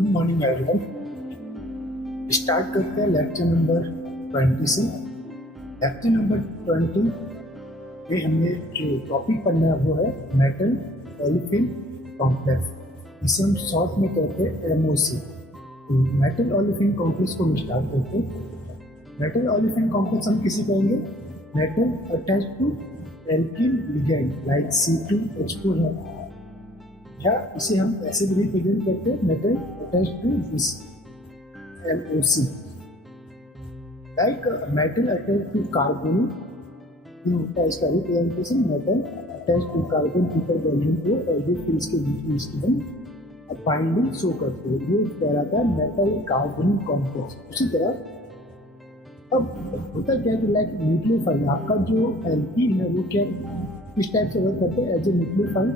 Good morning everyone. Start करते हैं lecture number 20 से। लेक्चर नंबर 20 में हमें जो टॉपिक पढ़ना है वो है मेटल ओलेफिन कॉम्प्लेक्स, जिसे हम शॉर्ट में कहते हैं एमओसी। तो मेटल ओलेफिन कॉम्प्लेक्स को हम स्टार्ट करते हैं। मेटल ओलेफिन कॉम्प्लेक्स हम किसी कहेंगे metal attach to alkyl ligand like C2H2 है, या इसे हम ऐसे भी रिप्रेजेंट करते हैं metal attach to this MOC, like metal attach to carbon. ये होता है इसका representation metal attach to carbon super bonding को और ये फिर इसके बीच में इसकी हम बाइंडिंग शो करते हैं। ये कहलाता है मेटल कार्बन कॉम्प्लेक्स। उसी तरह अब होता क्या है कि लाइक न्यूक्लियोफाइल, आपका जो एल्कीन है वो क्या किस टाइप से वर्क करते हैं एज ए न्यूक्लियोफाइल,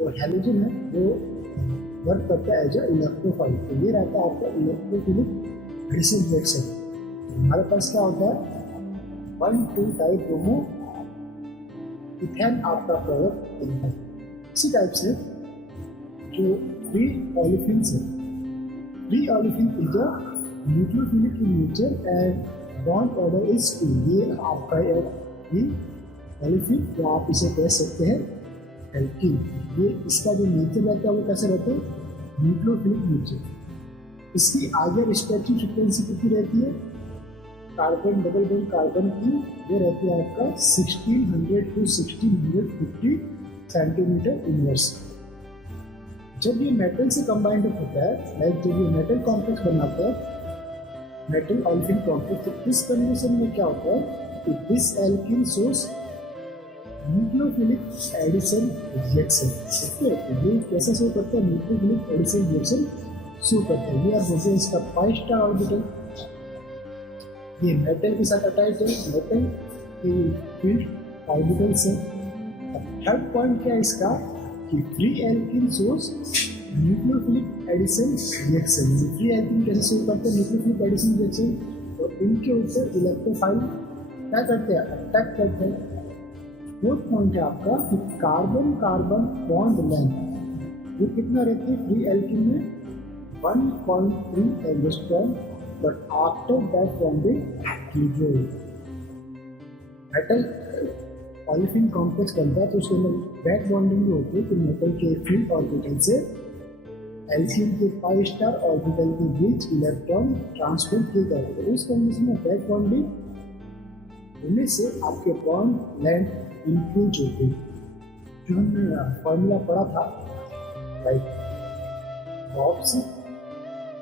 और हेलोजन है वो वर्क करता है एज ए इलेक्ट्रोफाइल। तो ये रहता है आपका इलेक्ट्रोफिलिक एडिशन रिएक्शन। हमारे पास क्या होता है 1,2 ब्रोमो इथेन आपका प्रोडक्ट बनता है। इसी टाइप से जो फ्री ओलेफिन है, free olefin is a nucleophilic in nature and bond order is 2। ये आपका फ्री ओलेफिन, तो आप इसे कह सकते हैं एल्कीन। ये इसका जो नेचर रहता है वो कैसे रहता है न्यूक्लियोफिलिक नेचर। इसकी आगे रिस्पेक्टिव फ्रीक्वेंसी कितनी रहती है कार्बन डबल बॉन्ड कार्बन की, वो रहती है आपका 1600 to 1650 सेंटीमीटर इनवर्स। जब ये मेटल से कंबाइंड होता है, लाइक जब ये मेटल कॉम्प्लेक्स बनाता है मेटल ओलेफिन कॉम्प्लेक्स, तो इस कंडीशन में क्या होता है कि this alkene source nucleophilic addition reaction. ये कैसे शो करता है न्यूक्लियोफिलिक एडिशन रिएक्शन शो करता है। ये आप बोलते हैं इसका पाई स्टार ऑर्बिटल, ये मेटल के साथ अटैच है, मेटल की फील्ड ऑर्बिटल से। थर्ड पॉइंट क्या है इसका कि free alkene source nucleophilic addition reaction. Free alkene कैसे शो करते हैं न्यूक्लियोफिलिक एडिशन रिएक्शन, और इनके ऊपर इलेक्ट्रोफाइल क्या करते हैं अटैक करते हैं। फोर्थ पॉइंट है आपका कि कार्बन कार्बन बॉन्ड लेंथ ये कितना रहती है फ्री एल्कीन में 1.3 angstrom, but after that bonding कीजिए मेटल ओलेफिन कॉम्प्लेक्स बनता है, तो उसके अंदर बैक बॉन्डिंग भी होती है कि मेटल के फील्ड ऑर्बिटल से एल्कीन के पाई स्टार ऑर्बिटल के बीच इलेक्ट्रॉन ट्रांसफर किए जाते हैं। उस कंडीशन में बैक बॉन्डिंग होने से आपके बॉन्ड लेंथ इंक्रीज होती है। जो हमने फॉर्मूला पढ़ा था like box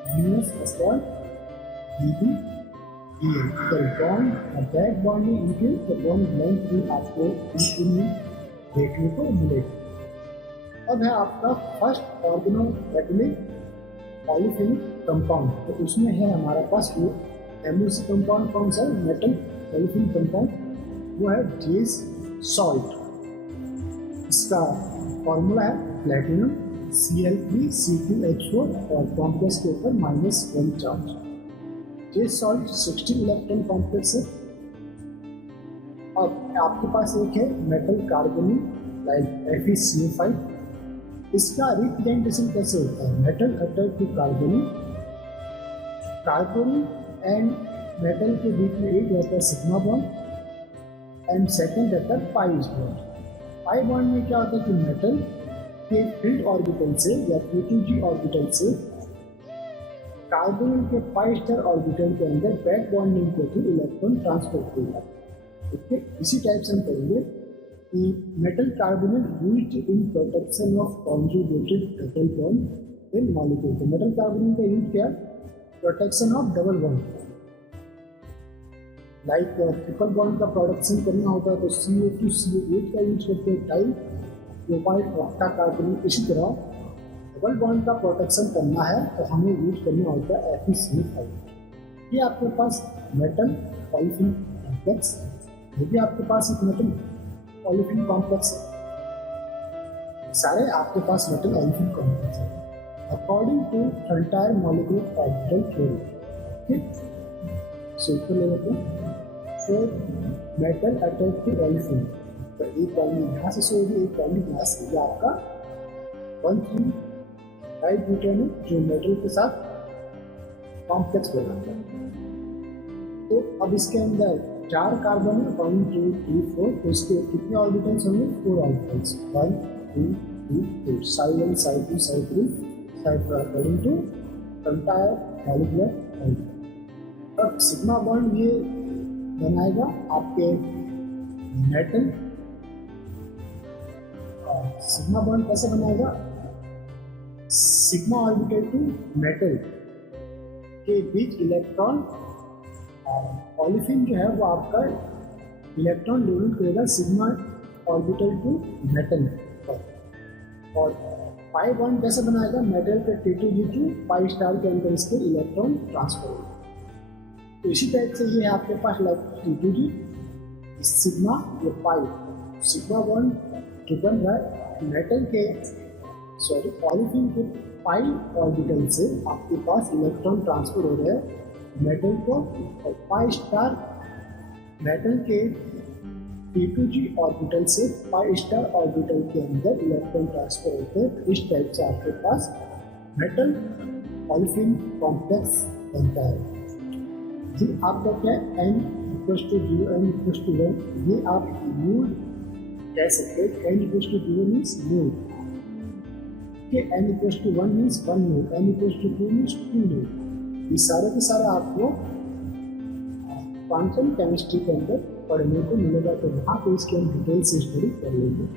news upon dB bond back bonding increase, तो बॉन्ड लेंथ भी आपको देखने को मिलेगी। अब है आपका फर्स्ट ऑर्गेनोमेटेलिक ओलेफिनिक कंपाउंड, तो उसमें है हमारे पास वो MOC कंपाउंड कौन सा है मेटल ओलेफिन कंपाउंड, वो है जेस सॉल्ट। इसका फॉर्मूला है प्लेटिनम Cl3C2H4 और कॉम्प्लेक्स के ऊपर -1 चार्ज। जेस सॉल्ट 16 इलेक्ट्रॉन कॉम्प्लेक्स है। अब आपके पास एक है मेटल कार्बोनिक लाइक FeCO5। इसका रिप्रेजेंटेशन कैसे होता है metal attach to carbonic and metal के बीच में एक रहता है सिग्मा बॉन्ड एंड सेकंड रहता है पाई बॉन्ड। पाई बॉन्ड में क्या होता है कि मेटल के फील्ड ऑर्बिटल से या P2G ऑर्बिटल से कार्बन के पाई स्टार ऑर्बिटल के अंदर बैक बॉन्डिंग के थ्रू इलेक्ट्रॉन ट्रांसफर किया जाता है। इसी टाइप से हम करेंगे कि metal carbonate used in protection of conjugated double bond in molecule. तो मेटल कार्बोनेट का यूज क्या protection of double bond, like triple bond का प्रोडक्शन करना होता है तो CO2 CO8 का यूज करते हैं, डाई प्रोपाइल ऑक्टा कार्बोनेट। इसी तरह डबल बॉन्ड का प्रोटेक्शन करना है तो हमें यूज करना होता है FeCO5। ये आपके पास मेटल ओलेफिन कॉम्प्लेक्स, ये भी आपके पास एक मेटल ओलेफिन कॉम्प्लेक्स है। सारे आपके पास मेटल ओलेफिन कॉम्प्लेक्स है according to entire molecular orbital theory. ठीक, सूत्र ले लेते हैं। फिर मेटल अटैच टू ओलेफिन, तो एक वैल्यू यहाँ से शो होगी, एक वैल्यू यहाँ से, ये आपका 1,3 डाइब्यूटेन है जो मेटल के साथ कॉम्प्लेक्स बनाता है। तो अब इसके अंदर 4 कार्बन है, 1 2 3 4, तो इसके कितने ऑर्बिटल्स होंगे? 4 orbitals, 1 2 3 4, side 1 side 2 side 3 side 4 according to entire molecular orbital. अब सिग्मा बॉन्ड ये बनाएगा आपके मेटल, सिग्मा बॉन्ड कैसे बनाएगा? सिग्मा ऑर्बिटल टू मेटल के बीच इलेक्ट्रॉन, ओलेफिन जो है वो आपका इलेक्ट्रॉन डोनेट करेगा सिग्मा ऑर्बिटल टू मेटल पर। और पाई बॉन्ड कैसे बनाएगा? मेटल पे T2G2 पाई स्टार के अंदर इसके इलेक्ट्रॉन ट्रांसफर होगा। तो इसी टाइप से ये है आपके पास T2G सिग्मा ये पाई, सिग्मा बॉन्ड जो बन रहा है मेटल के ओलेफिन के पाई ऑर्बिटल से आपके पास इलेक्ट्रॉन ट्रांसफर हो रहे हैं मेटल को, और पाई स्टार मेटल के T2G ऑर्बिटल से पाई स्टार ऑर्बिटल के अंदर इलेक्ट्रॉन ट्रांसफर होते हैं। इस टाइप से आपके पास मेटल ओलेफिन कॉम्प्लेक्स बनता है। जी आपका क्या है? n = 0 n = 1, ये आप मूल कह सकते हैं। n = 0 मीन्स मूल के, n = 1 मीन्स 1 मूल, n = 2 मीन्स 2 मूल। ये सारे के सारे आपको क्वांटम केमिस्ट्री के अंदर पढ़ने को मिलेगा, तो वहाँ पे इसके हम डिटेल से स्टडी कर लेंगे।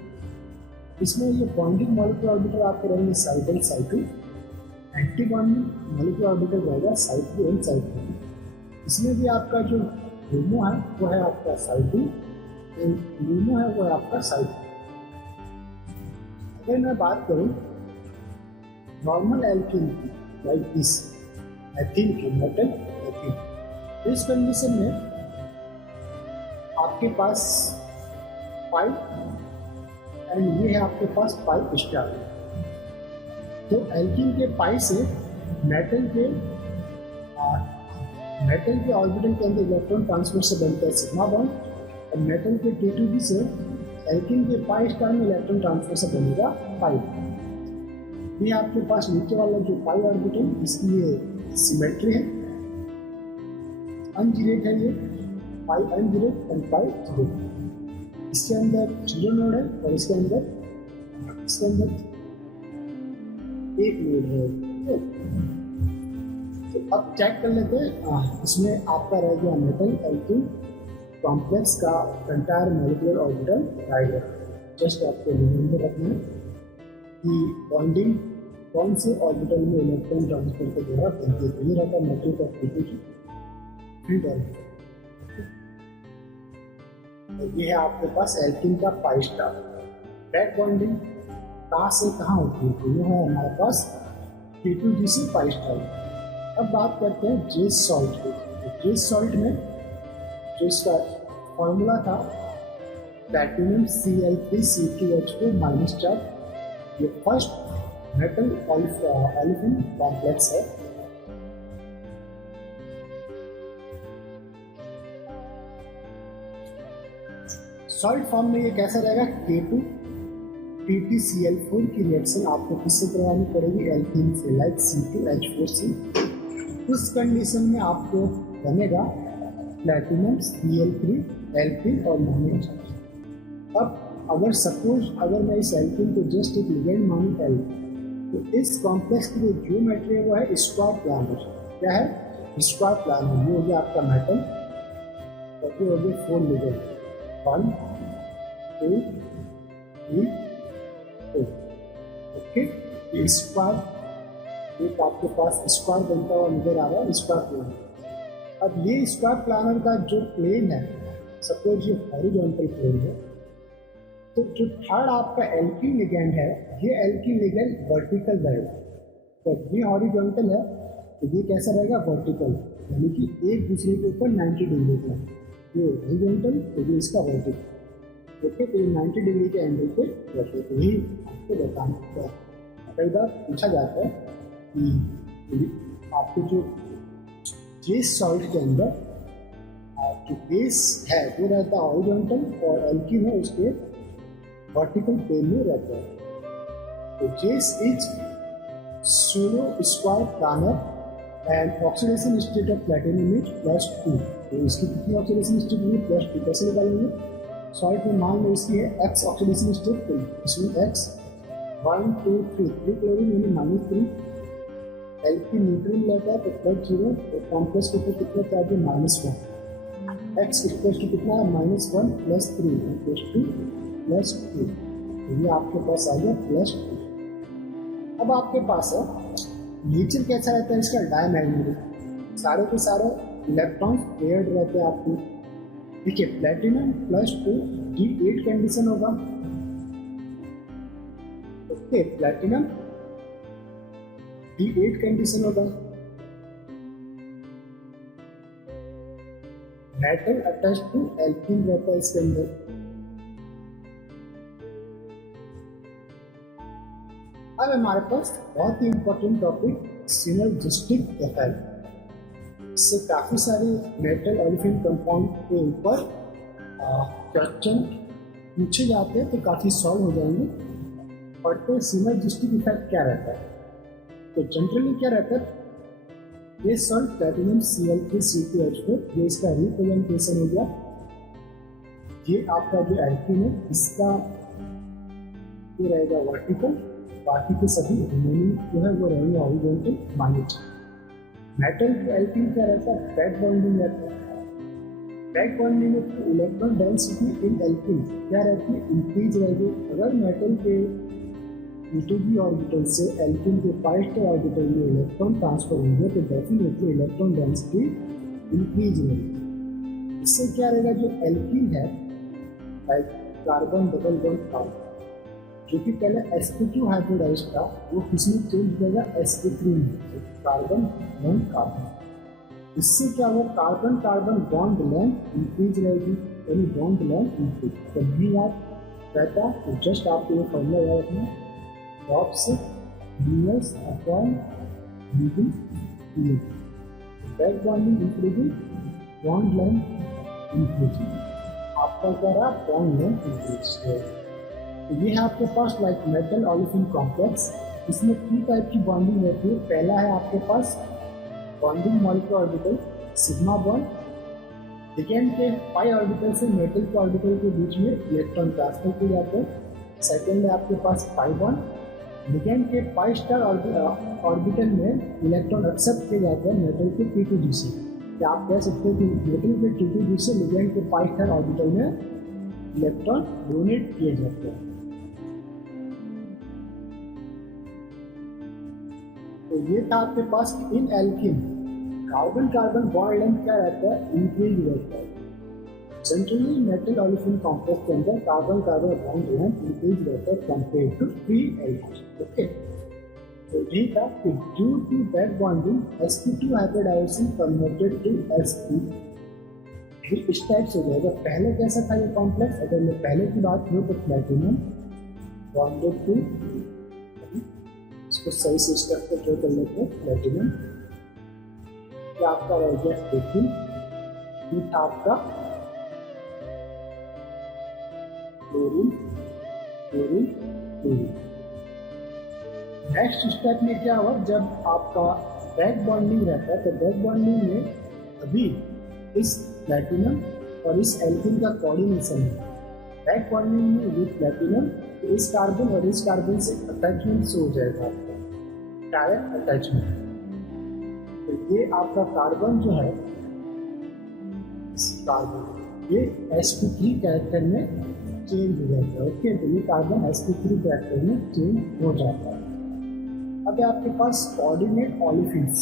इसमें ये बॉन्डिंग मॉलिक्यूलर ऑर्बिटल आपके रहेंगे side 1 side 2, anti bonding molecular orbital रहेगा साइड 2 एंड साइड 3। इसमें भी आपका जो LUMO है वो है आपका साइड 2 एंड LUMO है वो है आपका साइड 2। अगर मैं बात करूँ नॉर्मल एल्कीन की, लाइक दिस एथीन की, मेटल एथीन, इस कंडीशन में आपके पास पाई एंड ये है आपके पास पाई स्टार। तो एल्कीन के पाई से मेटल के ऑर्बिटल के अंदर इलेक्ट्रॉन ट्रांसफर से बनता है सिग्मा बॉन्ड, और मेटल के T2G से एल्कीन के पाई स्टार में इलेक्ट्रॉन ट्रांसफर से बनेगा पाई। ये आपके पास नीचे वाला जो पाई ऑर्बिटल, इसकी ये सिमेट्री है, अनजीरेट है, ये पाई अनजीरेट एंड पाई जीरेट। इसके अंदर 0 नोड है और इसके अंदर एक नोड है। तो अब चेक कर लेते हैं, इसमें आपका रह गया मेटल एल्कीन कॉम्प्लेक्स का entire molecular orbital diagram. Just आपको रिमेंबर रखना है कि बॉन्डिंग कौन से ऑर्बिटल में इलेक्ट्रॉन ट्रांसफर के द्वारा बनती है। ये रहता है मेटल का T2G फ्री ऑर्बिटल। ये है आपके पास एल्कीन का पाई स्टार। बैक बॉन्डिंग कहाँ से कहाँ होती है? तो ये है हमारे पास T2G से पाई स्टार। अब बात करते हैं जेस सॉल्ट की। जेस सॉल्ट में जो इसका फॉर्मूला था प्लैटिनम Cl3C2H4-। ये फर्स्ट मेटल ओलेफिन कॉम्प्लेक्स है। सॉल्ट फॉर्म में ये कैसा रहेगा? K2 TtCl4 की रिएक्शन आपको किससे करवानी पड़ेगी? एल्कीन से, लाइक C2H4C। उस कंडीशन में आपको बनेगा प्लैटिनम Cl3 एल्कीन और मानूँ। अब अगर सपोज अगर मैं इस एल्कीन को जस्ट एक लिगेंड मानूँ L, तो इस कॉम्प्लेक्स की जो ज्योमेट्री है वो है स्क्वायर प्लानर। क्या है? Square planar. ये हो गया आपका मेटल और ये हो गया 4 लिगेंड, 1 2 3 4। ओके, ये स्क्वायर एक आपके पास स्क्वायर बनता हुआ नजर आ रहा है, स्क्वायर प्लानर। अब ये स्क्वायर प्लानर का जो प्लेन है, सपोज ये हॉरिजॉन्टल प्लेन है, तो जो थर्ड आपका एल्कीन लिगेंड है, ये एल्कीन लिगेंड वर्टिकल रहेगा। तो ये हॉरिजॉन्टल है तो ये कैसा रहेगा? वर्टिकल, यानी कि एक दूसरे के ऊपर 90 डिग्री का। ये हॉरिजॉन्टल तो ये इसका वर्टिकल। ओके, तो ये 90 डिग्री के एंगल पे रहते हैं। तो यही आपको बताना है। कई बार पूछा जाता है कि आपको जो जेस सॉल्ट के अंदर जो बेस है वो रहता है हॉरिजॉन्टल और एल्कीन है उसके वर्टिकल प्लेन में रहता है। तो जेस is solo square planar and oxidation state of platinum is +2। तो इसकी कितनी ऑक्सीडेशन स्टेट हुई? +2। कैसे निकालेंगे? सॉल्ट में मान लो इसकी है x ऑक्सीडेशन स्टेट, तो इसमें x 1 2 3 क्लोरीन यानी -3, एल्कीन न्यूट्रल रहता है तो +0, और कॉम्प्लेक्स के ऊपर कितना चार्ज है? -1। x इक्वल टू कितना है? -1 + 3 इक्वल टू +2। तो ये आपके पास आ गया +2। अब आपके पास है नेचर कैसा रहता है इसका? डायमैग्नेटिक, सारे के सारे इलेक्ट्रॉन्स पेयर्ड रहते हैं आपके। देखिए प्लेटिनम +2 D8 कंडीशन होगा। ओके, प्लेटिनम D8 कंडीशन होगा। मेटल अटैच टू एल्कीन रहता है इसके अंदर। अब हमारे पास बहुत ही इंपॉर्टेंट टॉपिक सिनर्जिस्टिक इफेक्ट। इससे काफ़ी सारे मेटल ऑलिफिन कंपाउंड के ऊपर क्वेश्चन पूछे जाते हैं, तो काफ़ी सॉल्व हो जाएंगे। पढ़ते सिनर्जिस्टिक इफेक्ट क्या रहता है? तो जनरली क्या रहता है, ये सॉल्ट प्लैटिनम Cl3C2H4, ये इसका रिप्रेजेंटेशन हो गया। ये आपका जो एल्कीन है इसका ये रहेगा वर्टिकल, बाकी के सभी रिमेनिंग जो है वो रहेंगे horizontal minus. Metal to alkene क्या रहता है? बैक बॉन्डिंग रहता है। बैक बॉन्डिंग में तो इलेक्ट्रॉन डेंसिटी इन एल्कीन क्या रहती है? इंक्रीज रहेगी। अगर मेटल के P2p ऑर्बिटल से एल्कीन के pi ऑर्बिटल में इलेक्ट्रॉन ट्रांसफर होंगे तो डेफिनेटली इलेक्ट्रॉन डेंसिटी इंक्रीज रहेगी। इससे क्या रहेगा, जो एल्कीन है like carbon double bond carbon, जो कि पहले sp2 हाइब्रिडाइज था, वो किसमें चेंज हो जाएगा? sp3 में, कार्बन बॉन्ड कार्बन। इससे क्या हुआ? Carbon carbon bond length increase रहेगी, यानी बॉन्ड लेंथ इंक्रीज। तो नहीं याद रहता तो जस्ट आपको ये फॉर्मूला याद रखना, drops ds upon dt। Back bonding increasing, bond length increasing. आपका क्या रहा? Bond length increase. तो ये है आपके पास लाइक मेटल ऑलिफिन कॉम्प्लेक्स। इसमें 2 टाइप की बॉन्डिंग रहती है। पहला है आपके पास bonding molecular orbital sigma bond, second के पाई ऑर्बिटल से मेटल के ऑर्बिटल के बीच में इलेक्ट्रॉन ट्रांसफर किए जाते हैं। सेकेंड है आपके पास पाई बॉन्ड, सेकेंड के पाई स्टार ऑर्बिटल में इलेक्ट्रॉन एक्सेप्ट किए जाते हैं मेटल के P2G से। या आप कह सकते हैं कि मेटल के P2G से लिगेंड के पाई स्टार ऑर्बिटल में इलेक्ट्रॉन डोनेट किए जाते हैं। तो ये था आपके पास in alkene carbon carbon bond length क्या रहता है? इंक्रीज रहता है। जनरली मेटल ऑलिफिन कॉम्प्लेक्स के अंदर carbon carbon bond length increase रहता है compare to free alkene. Okay, तो ये था कि due to back bonding sp2 hybridization converted to sp। इस टाइप से हो जाएगा। पहले कैसा था ये कॉम्प्लेक्स? अगर मैं पहले की बात करूँ तो प्लेटिनम बॉन्डेड टू, इसको सही से स्ट्रक्चर जो कर लेते हैं, प्लेटिनम ये आपका रह गया 18, ये था आपका chlorine chlorine chlorine. Next step में क्या हुआ, जब आपका बैक बॉन्डिंग रहता है तो बैक बॉन्डिंग में अभी इस प्लेटिनम और इस एल्कीन का कोऑर्डिनेशन है। बैक बॉन्डिंग में विद प्लेटिनम तो इस कार्बन और इस कार्बन से अटैचमेंट से हो जाएगा आपका डायरेक्ट अटैचमेंट। तो ये आपका कार्बन जो है, कार्बन ये sp3 कैरेक्टर में चेंज हो जाता है। ओके, तो ये कार्बन sp3 कैरेक्टर में चेंज हो जाता है। अब आपके पास कोऑर्डिनेट ऑलिफिन्स,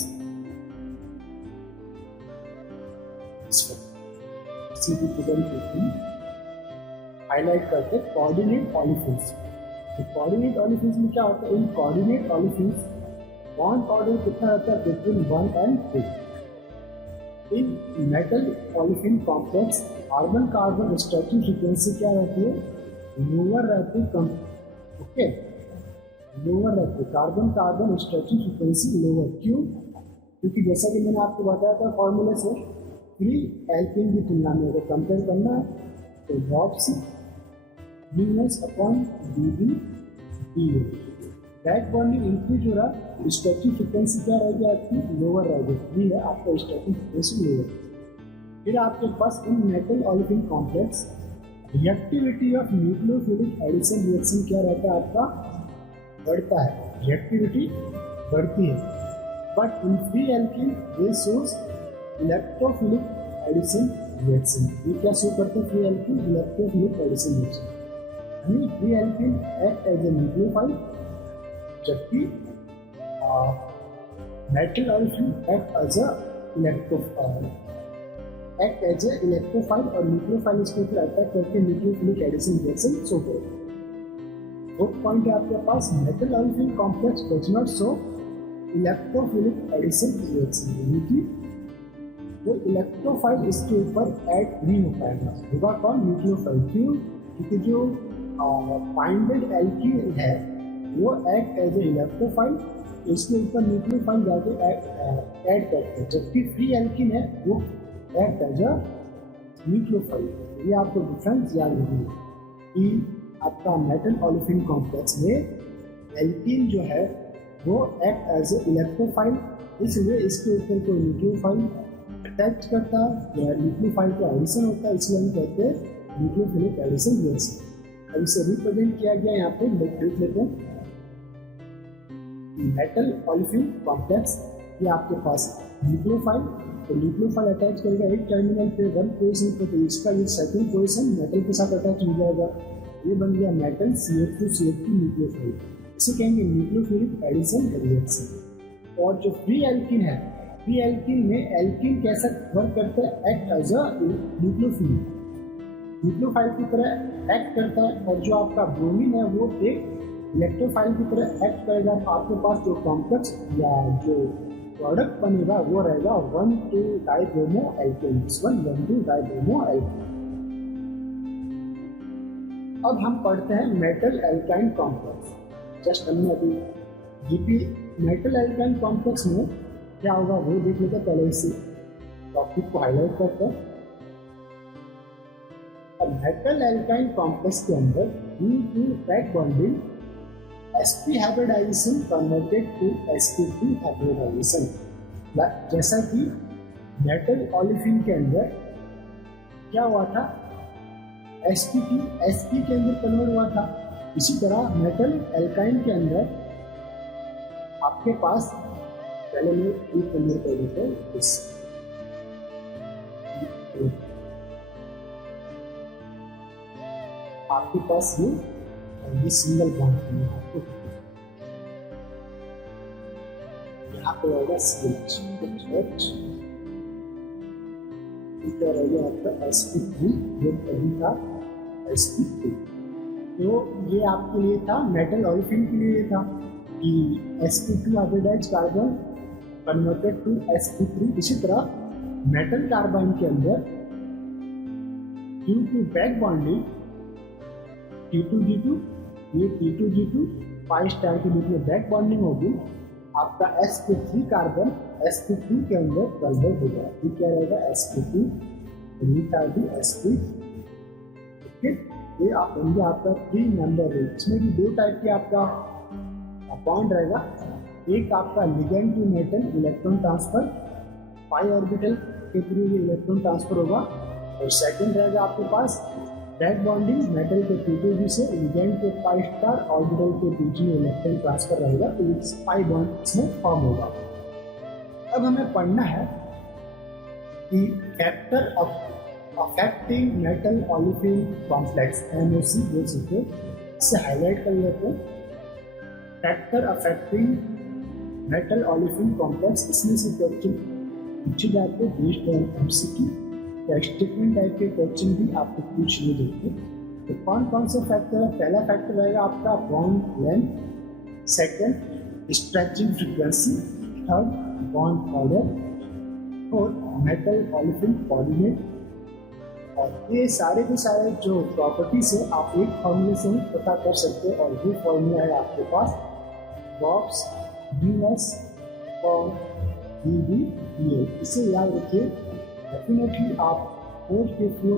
सीधी हाईलाइट करते कोऑर्डिनेट ऑलिफिन्स। तो कोऑर्डिनेट ऑलिफिन्स में क्या होता है? In coordinate olefins bond order कितना रहता है? Between 1 and 2। In metal olefin complex carbon carbon stretching frequency क्या रहती है? लोअर रहती है। ओके, लोअर रहती है। Carbon carbon stretching frequency lower. क्यों? क्योंकि जैसा कि मैंने आपको बताया था फॉर्मूले से, फ्री एल्कीन की तुलना में अगर कंपेयर करना है तो drops ds upon dB dA। Back bonding increase हो रहा है, स्टैटिक फ्रिक्वेंसी क्या रहेगी आपकी, लोअर रहेगी, फ्री है आपका स्टैटिक फ्रिक्वेंसी लोअर। फिर आपके पास in metal olefin complex reactivity of nucleophilic addition reaction क्या रहता है आपका, बढ़ता है, रिएक्टिविटी बढ़ती है। बट इन फ्री एल्कीन ये शोज इलेक्ट्रोफिलिक एडिशन रिएक्शन, ये क्या शो करते हैं free alkene, electrophilic addition reaction, यानी free alkene act as a nucleophile, जबकि metal olefin act as a electrophile और न्यूक्लियोफाइल इसके ऊपर अटैक करके न्यूक्लियोफिलिक एडिशन रिएक्शन शो करेगा। फोर्थ पॉइंट है आपके पास, metal olefin complex does not show electrophilic addition reaction, यानी कि वो इलेक्ट्रोफाइल इसके ऊपर ऐड नहीं हो पाएगा, होगा कौन, न्यूक्लियोफाइल। क्यों, क्योंकि जो बाइंडेड एल्कीन है वो एक्ट एज ए इलेक्ट्रोफाइल, इसके ऊपर न्यूक्लियोफाइल जाके ऐड करते हैं, जबकि फ्री एल्कीन है वो एक्ट एज अ न्यूक्लियोफाइल। ये आपको डिफरेंस याद रखिए कि आपका मेटल ओलेफिन कॉम्प्लेक्स में एल्कीन जो है वो एक्ट एज ए इलेक्ट्रोफाइल, इसलिए इसके ऊपर कोई न्यूक्लियोफाइल अटैच करता है या न्यूक्लियोफाइल का एडिशन होता है, इसलिए हम कहते हैं न्यूक्लियोफिलिक एडिशन रिएक्शन। अब इसे रिप्रेजेंट किया गया यहाँ पे, देख लेते हैं। मेटल ओलेफिन कॉम्प्लेक्स, ये आपके पास न्यूक्लियोफाइल, तो न्यूक्लियोफाइल अटैच करेगा एक टर्मिनल पे, वन पोजिशन पे, तो इसका ये सेकंड पोजिशन मेटल के साथ अटैच हो जाएगा, ये बन गया मेटल CH2CH2 न्यूक्लियोफाइल, इसे कहेंगे न्यूक्लियोफिलिक एडिशन रिएक्शन। और जो फ्री एल्कीन है, फ्री एल्कीन में एल्कीन कैसा वर्क करता है, act as a nucleophile, nucleophile की तरह एक्ट करता है, और जो आपका ब्रोमीन है वो एक इलेक्ट्रोफाइल की तरह एक्ट करेगा। तो आपके पास जो कॉम्प्लेक्स या जो प्रोडक्ट बनेगा वो रहेगा 1,2-डाइब्रोमो एल्केन, 1,2-डाइब्रोमो एल्केन। अब हम पढ़ते हैं मेटल एल्काइन कॉम्प्लेक्स। जस्ट हमने अभी जीपी मेटल एल्काइन कॉम्प्लेक्स में क्या होगा वो देख लेते हैं, पहले इस टॉपिक को हाईलाइट करते हैं। अब मेटल एल्काइन कॉम्प्लेक्स के अंदर due to back bonding sp hybridization converted to sp2 hybridization, जैसा कि मेटल ओलेफिन के अंदर क्या हुआ था, sp2 sp के अंदर कन्वर्ट हुआ था, इसी तरह मेटल एल्काइन के अंदर आपके पास, पहले मैं एक कन्वर्ट कर देता हूँ इस, आपके पास ये सिंगल बॉन्ड है, यहाँ पे रहेगा CH, इधर रहेगा आपका sp3, ये पहली था sp2। तो ये आपके लिए था, मेटल ओलेफिन के लिए था कि sp2 hybridised carbon converted to sp3। इसी तरह मेटल कार्बाइन के अंदर due to back bonding T2G2, ये T2G2 पाई स्टार के बीच में बैक बॉन्डिंग होगी, आपका sp3 कार्बन sp2 के अंदर कन्वर्ट हो जाएगा, ये क्या रहेगा sp2 sp, ओके। ये आप बन गया आपका 3 नंबर रिंग। इसमें भी 2 टाइप के आपका बॉन्ड रहेगा, एक आपका ligand to metal electron transfer, pi orbital के थ्रू ये इलेक्ट्रॉन ट्रांसफर होगा, और सेकंड रहेगा आपके पास बैक बॉन्डिंग मेटल के T2G से लिगेंड के पाई स्टार ऑर्बिटल के बीच में इलेक्ट्रॉन ट्रांसफर रहेगा, तो इस पाई बॉन्ड इसमें फॉर्म होगा। अब हमें पढ़ना है कि factor of affecting metal olefin complex MOC बोल सकते हो, इसे हाईलाइट कर लेते हैं। Factor affecting metal olefin complex, इसमें से क्वेश्चन पूछे जाते हैं based on MCQ, statement type के क्वेश्चन भी आपको पूछ नहीं देते। तो कौन कौन से फैक्टर है, पहला फैक्टर रहेगा आपका bond length, second stretching frequency, third bond order, fourth metal olefin coordinate. और ये सारे के सारे जो प्रॉपर्टीज है आप एक फॉर्मूले से ही पता कर सकते हैं, और वो फॉर्मूला है आपके पास बॉक्स BS और BBDL। इसे याद रखिए, डेफिनेटली आप कोड के थ्रू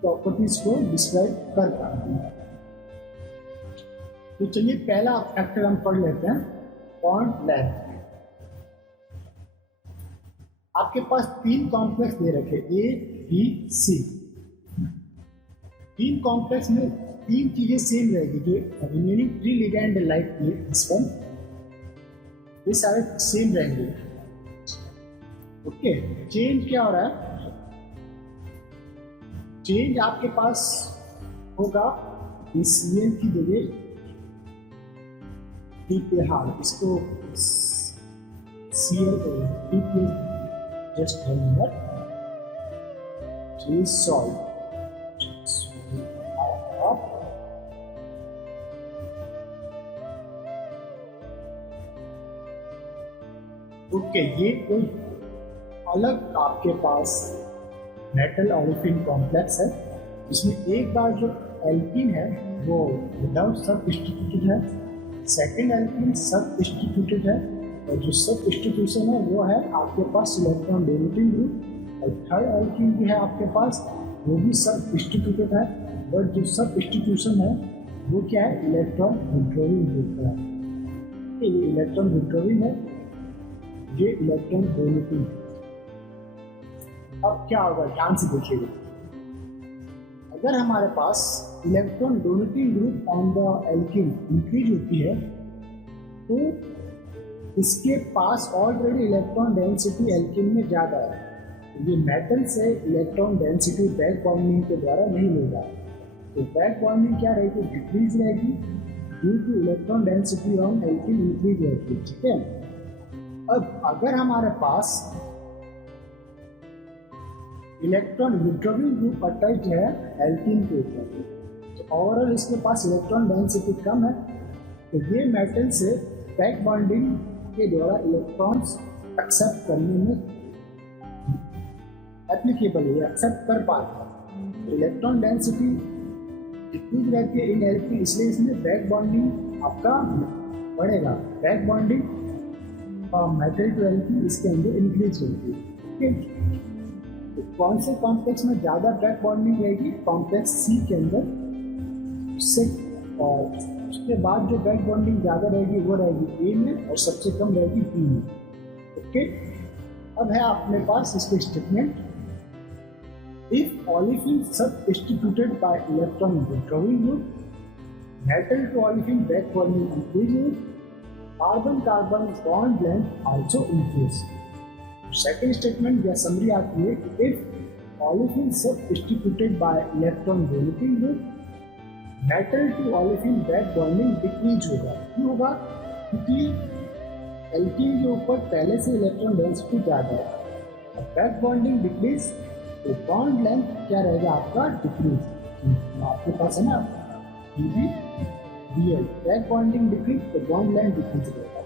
प्रॉपर्टीज को डिस्क्राइब कर पाएंगे। तो चलिए पहला फैक्टर हम पढ़ लेते हैं, बॉन्ड लेंथ। आपके पास 3 कॉम्प्लेक्स दे रखे ए बी सी। 3 कॉम्प्लेक्स में 3 चीजें सेम रहेगी, जो remaining 3 ligand like this one, ये सारे सेम रहेंगे। ओके, चेंज क्या हो रहा है? चेंज आपके पास होगा CN की जगह टी पे, हाँ इसको CL टी पे just one minute. Please solve. Okay, ये कोई अलग आपके पास मेटल ऑलिफिन कॉम्प्लेक्स है, इसमें एक बार जो एल्कीन है वो विदाउट सबस्टिट्यूटेड है, सेकेंड एल्कीन सबस्टिट्यूटेड है, और जो सबस्टिट्यूशन है वो है आपके पास इलेक्ट्रॉन डोनेटिंग ग्रुप, और थर्ड एल्कीन भी है आपके पास, वो भी सबस्टिट्यूटेड है, बट जो सबस्टिट्यूशन है वो क्या है? इलेक्ट्रॉन विड्रॉइंग ग्रुप है। ये इलेक्ट्रॉन विड्रॉइंग है, ये इलेक्ट्रॉन डोनेटिंग। अब क्या होगा, ध्यान से देखिएगा। अगर हमारे पास electron donating group on the alkene increase होती है, तो इसके पास ऑलरेडी इलेक्ट्रॉन डेंसिटी एल्कीन में ज़्यादा है, ये मेटल से इलेक्ट्रॉन डेंसिटी बैक बॉन्डिंग के द्वारा नहीं मिल रहा है, तो बैक बॉन्डिंग क्या रहेगी? डिक्रीज रहेगी, due two electron density on alkene increase रहेगी। ठीक है, अब अगर हमारे पास इलेक्ट्रॉन विड्रॉइंग ग्रुप अटैच्ड है एल्कीन के ऊपर, तो ओवरऑल इसके पास इलेक्ट्रॉन डेंसिटी कम है, तो ये मेटल से बैक बॉन्डिंग के द्वारा इलेक्ट्रॉन्स एक्सेप्ट करने में एप्लीकेबल है, एक्सेप्ट कर पाता है। इलेक्ट्रॉन डेंसिटी डिक्रीज रहती है इन एल्कीन, इसलिए इसमें बैक बॉन्डिंग आपका बढ़ेगा, back bonding metal to alkene इसके अंदर इंक्रीज होती है। तो कौन से कॉम्प्लेक्स में ज़्यादा बैक बॉन्डिंग रहेगी? कॉम्प्लेक्स सी के अंदर, उससे और उसके बाद जो बैक बॉन्डिंग ज़्यादा रहेगी वो रहेगी ए में, और सबसे कम रहेगी बी में। ओके, अब है अपने पास इसके statement, if olefin substituted by electron withdrawing group, metal to olefin back bonding increase, carbon carbon bond length also increase. Second statement या समरी आती है, if olefin substituted by electron donating group, metal to olefin back bonding decrease होगा। क्यों होगा? क्योंकि alkene के ऊपर पहले से इलेक्ट्रॉन डेंसिटी ज़्यादा है, और बैक बॉन्डिंग डिक्रीज, तो बॉन्ड लेंथ क्या रहेगा आपका? डिक्रीज। आपके पास है ना BBBL, बैक बॉन्डिंग डिक्रीज, तो बॉन्ड लेंथ डिक्रीज रहेगा,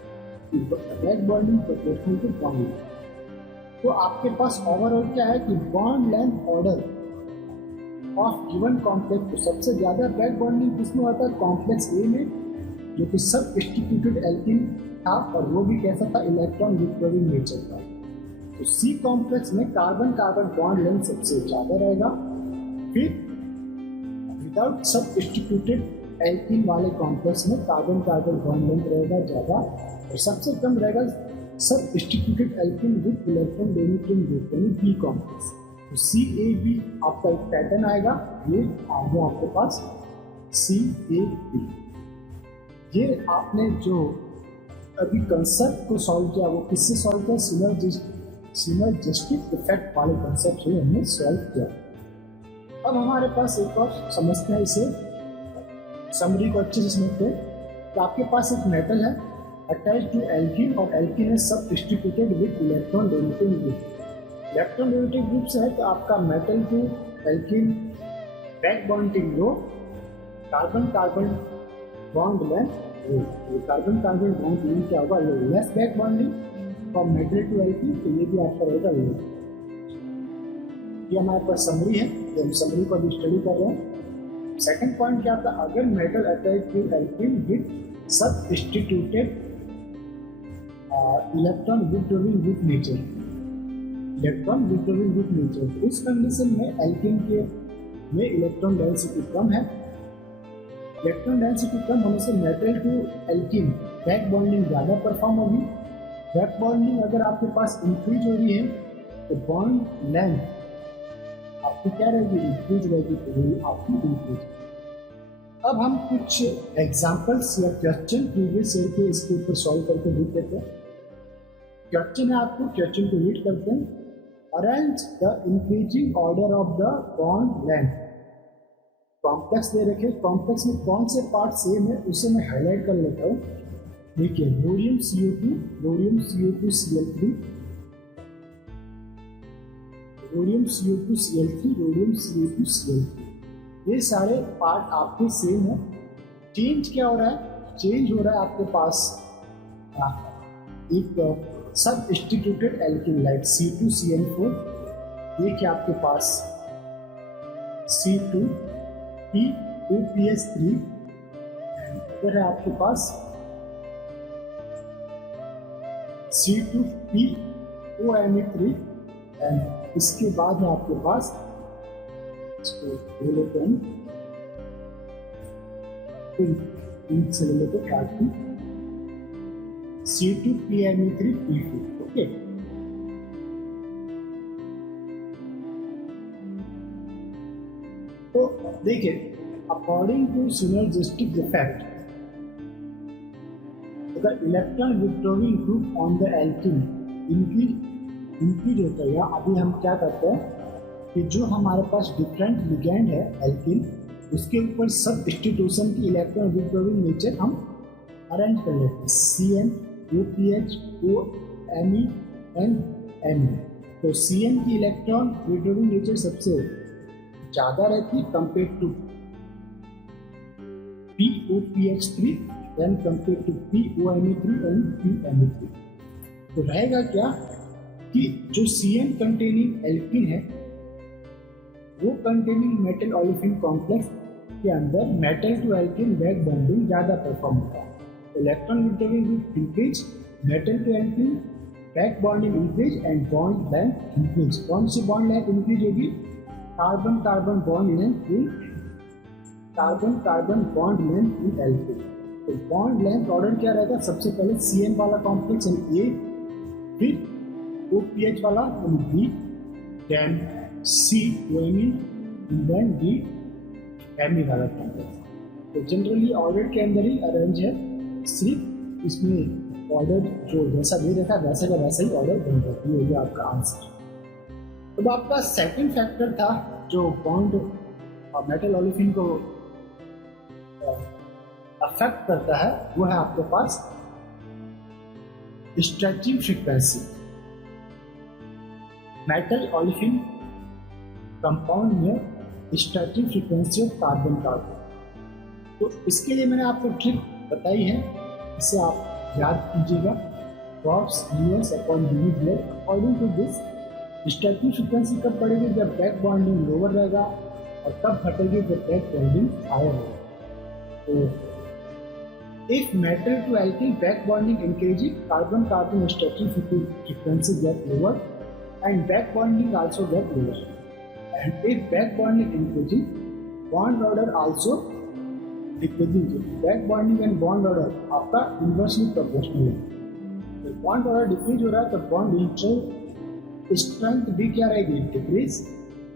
back bonding proportional to bond length. तो आपके पास ओवरऑल क्या है कि bond length order of given complex, तो सबसे ज़्यादा बैक बॉन्डिंग किसमें होता है? कॉम्प्लेक्स ए में, जो कि सबस्टिट्यूटेड एल्कीन था, और वो भी कैसा था? इलेक्ट्रॉन विड्रॉइंग नेचर का। तो सी कॉम्प्लेक्स में कार्बन कार्बन बॉन्ड लेंथ सबसे ज़्यादा रहेगा, फिर विदाउट सबस्टिट्यूटेड एल्कीन वाले कॉम्प्लेक्स में कार्बन कार्बन बॉन्ड लेंथ रहेगा ज़्यादा, और सबसे कम रहेगा substituted alkene with electron donating group यानी बी कॉम्प्लेक्स। तो CAB आपका एक पैटर्न आएगा, ये आ गया आपके पास CAB। ये आपने जो अभी कंसेप्ट को सॉल्व किया वो किससे सॉल्व किया? सिनर्जिस्टिक इफेक्ट वाले कंसेप्ट से हमने सॉल्व किया। अब हमारे पास एक और समझते हैं इसे, समरी को अच्छे से समझते हैं कि आपके पास एक मेटल है अटैच टू एल्कीन, और एल्कीन है substituted with electron donating group. Electron donating group से है तो आपका metal to alkene back bonding low, carbon carbon bond length, carbon carbon bond length क्या होगा? लेस बैक बॉन्डिंग और मेटल टू एल्कीन, तो ये भी आपका रहेगा लो। ये हमारे पास समरी है, तो हम समरी को अभी स्टडी कर रहे हैं। सेकंड पॉइंट क्या था? अगर metal attach to alkene with substituted electron withdrawing group nature, electron withdrawing group nature, इस कंडीशन में एल्कीन के में इलेक्ट्रॉन डेंसिटी कम है, इलेक्ट्रॉन डेंसिटी कम होने से metal to alkene back bonding ज़्यादा परफॉर्म होगी। बैक बॉन्डिंग अगर आपके पास इंक्रीज हो रही है तो बॉन्ड लेंथ आपकी क्या रहेगी, इंक्रीज रहेगी, तो आपकी इंक्रीज। अब हम कुछ एग्जांपल्स या क्वेश्चन प्रीवियस ईयर के इसके ऊपर सॉल्व करके देख लेते हैं। क्वेश्चन है, आपको क्वेश्चन को रीड करते हैं। Arrange the increasing order of the bond length. Complex दे रखे, कॉम्प्लेक्स में कौन से पार्ट सेम है उसे मैं हाईलाइट कर लेता हूँ। देखिए, rhodium CO2, rhodium CO2Cl3, rhodium CO2Cl3, rhodium CO2Cl3, ये सारे पार्ट आपके सेम है। चेंज क्या हो रहा है, चेंज हो रहा है आपके पास एक सब इंस्टीट्यूटेड एल्किन लाइक C2CN4, ये क्या आपके पास C2P2PS3, फिर है आपके पास C2POMe3, एंड इसके बाद है आपके पास C2PMe3P2। ओके, तो देखिए, according to synergistic effect the electron withdrawing group on the alkene increase होता है। या अभी हम क्या करते हैं कि जो हमारे पास डिफरेंट लिगेंड है एल्किन, उसके ऊपर सब इंस्टीट्यूशन की इलेक्ट्रॉन विथड्रॉइंग नेचर हम अरेंज कर लेते हैं, CN, OPH, OMe and Me। तो CN की इलेक्ट्रॉन विथड्रॉइंग नेचर सबसे ज़्यादा रहती है compare to POPH3 then compare to POMe3 and PMe3। तो रहेगा क्या कि जो CN कंटेनिंग एल्किन है वो कंटेनिंग मेटल ओलेफिन कॉम्प्लेक्स के अंदर metal to alkene back bonding ज़्यादा परफॉर्म होता है। Electron withdrawing increase, metal to alkene back bonding increase and bond length increase. कौन सी बॉन्ड लेंथ इंक्रीज होगी, carbon carbon bond length in carbon carbon bond length in alkene. तो bond length order क्या रहेगा, सबसे पहले CN वाला complex यानी A, फिर OPH वाला यानी B, then COMe, then D Me वाला कॉम्प्लेक्स। तो जनरली ऑर्डर के अंदर ही अरेंज है, सिर्फ इसमें ऑर्डर जो जैसा दे रखा है वैसे का वैसा ही ऑर्डर बन जाती है। ये आपका आंसर। तो आपका सेकंड फैक्टर था जो बॉन्ड और मेटल ओलेफिन को अफेक्ट करता है, वो है आपके पास stretching frequency. Metal olefin compound में stretching frequency of carbon carbon. तो इसके लिए मैंने आपको ट्रिक बताई है, इसे आप याद कीजिएगा। Gauss US upon dV blade. According to this stretching frequency कब बढ़ेगी, जब बैक बॉन्डिंग लोअर रहेगा, और तब घटेगी जब बैक बॉन्डिंग हायर होगा। तो if metal to alkyl back bonding increases, carbon carbon stretching frequency get lower and back bonding also get lower. And if back bonding increases, bond order also decreases. Back bonding and bond order आपका inversely proportional है। तो bond order decrease हो रहा है तो bond mutual strength भी क्या रहेगी, decrease,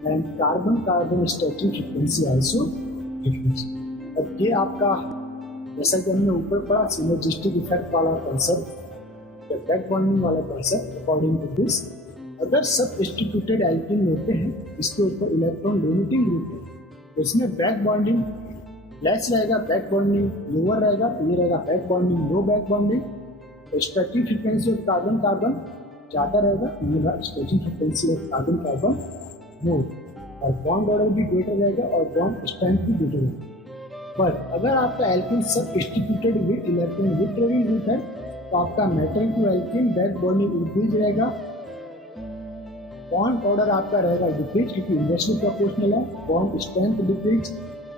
and carbon carbon stretching frequency also decrease। अब ये आपका जैसा कि हमने ऊपर पढ़ा सिनर्जिस्टिक इफेक्ट वाला कंसेप्ट या बैक बॉन्डिंग वाला कंसेप्ट। अकॉर्डिंग टू दिस, अगर सब इंस्टीट्यूटेड एल्किन लेते हैं, इसके ऊपर इलेक्ट्रॉन डोनेटिंग ग्रुप है, तो इसमें बैक बॉन्डिंग लेस रहेगा, बैक बॉन्डिंग लोअर रहेगा, तो ये रहेगा back bonding low back bonding. तो stretching frequency of carbon carbon ज़्यादा रहेगा, ये stretching frequency of carbon carbon low, और बॉन्ड ऑर्डर भी ग्रेटर रहेगा और बॉन्ड स्ट्रेंथ भी ग्रेटर रहेगा। पर अगर आपका alkene substituted with electron withdrawing group है, तो आपका metal to alkene back bonding increase रहेगा, बॉन्ड ऑर्डर आपका रहेगा डिक्रीज क्योंकि इन्वर्सली प्रोपोर्शनल है, bond strength decrease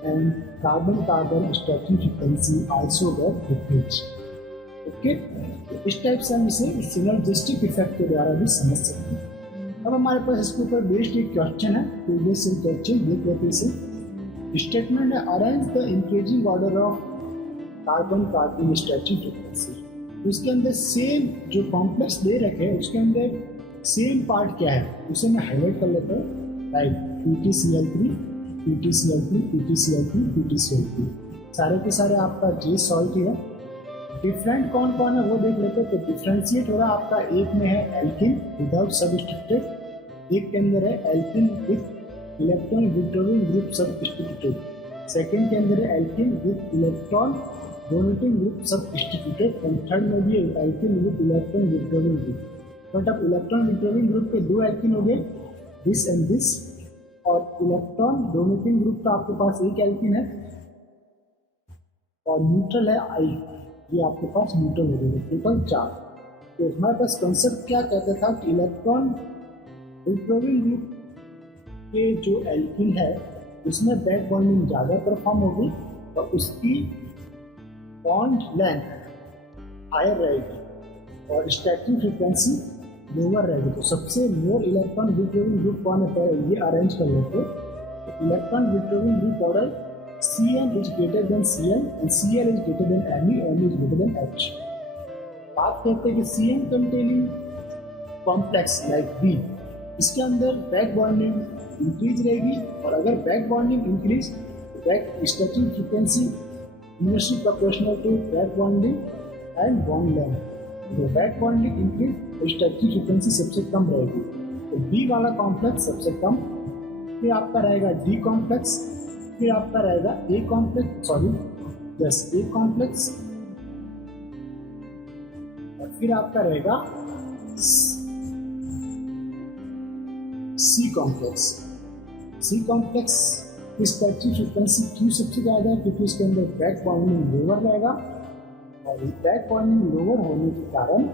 and carbon carbon stretching frequency also get decrease. Okay, इस टाइप से हम इसे सिनर्जिस्टिक इफेक्ट के द्वारा भी समझ सकते हैं। अब हमारे पास इसके ऊपर बेस्ड एक क्वेश्चन है, प्रीवियस क्वेश्चन देख लेते हैं इसे। स्टेटमेंट है arrange the increasing order of carbon carbon stretching frequency. उसके अंदर सेम जो कॉम्प्लेक्स दे रखे हैं उसके अंदर सेम पार्ट क्या है उसे मैं हाईलाइट कर लेता हूँ। Right, PtCl3, PtCl3, PtCl3, PtCl3 सारे के सारे आपका J सॉल्ट है। डिफरेंट कौन कौन है वो देख लेते हैं। तो डिफ्रेंशिएट हो रहा है आपका, एक में है एल्किन विदाउट सबस्टिट्यूटेड, एक के अंदर है alkene with electron withdrawing group substituted, second के अंदर है alkene with electron donating group substituted, and third में भी है alkene with electron withdrawing group. But अब इलेक्ट्रॉन विड्रॉइंग ग्रुप के दो एल्किन हो गए, दिस एंड दिस, और इलेक्ट्रॉन डोनेटिंग ग्रुप का आपके पास एक एल्किन है और न्यूट्रल है आई, ये आपके पास न्यूट्रल हो गए, टोटल 4। तो हमारे पास कंसेप्ट क्या कहता था कि इलेक्ट्रॉन विड्रॉइंग ग्रुप के जो एल्किन है उसमें बैक बॉन्डिंग ज़्यादा परफॉर्म होगी और उसकी बॉन्ड लेंथ हायर रहेगी और स्टैटिक फ्रीक्वेंसी लोअर रहेगी। तो सबसे मोर इलेक्ट्रॉन विड्रॉइंग ग्रुप कौन है ये अरेंज कर लेते। तो electron withdrawing group order Cn is greater than Cl and Cl is greater than Me, Me is greater than H। बात करते हैं कि Cn containing complex like B, इसके अंदर बैक बॉन्डिंग इंक्रीज रहेगी और अगर बैक बॉन्डिंग इंक्रीज तो back stretching frequency inversely proportional to back bonding and bond length. तो बैक बॉन्डिंग इंक्रीज और स्ट्रेचिंग फ्रीक्वेंसी सबसे कम रहेगी। तो B वाला कॉम्प्लेक्स सबसे कम, फिर आपका रहेगा D कॉम्प्लेक्स, फिर आपका रहेगा A कॉम्प्लेक्स, A कॉम्प्लेक्स, और फिर आपका रहेगा C कॉम्प्लेक्स। C कॉम्प्लेक्स की स्ट्रेचिंग फ्रीक्वेंसी क्यों सबसे ज़्यादा है? क्योंकि इसके अंदर बैक बॉन्डिंग लोअर रहेगा और बैक बॉन्डिंग लोअर होने के कारण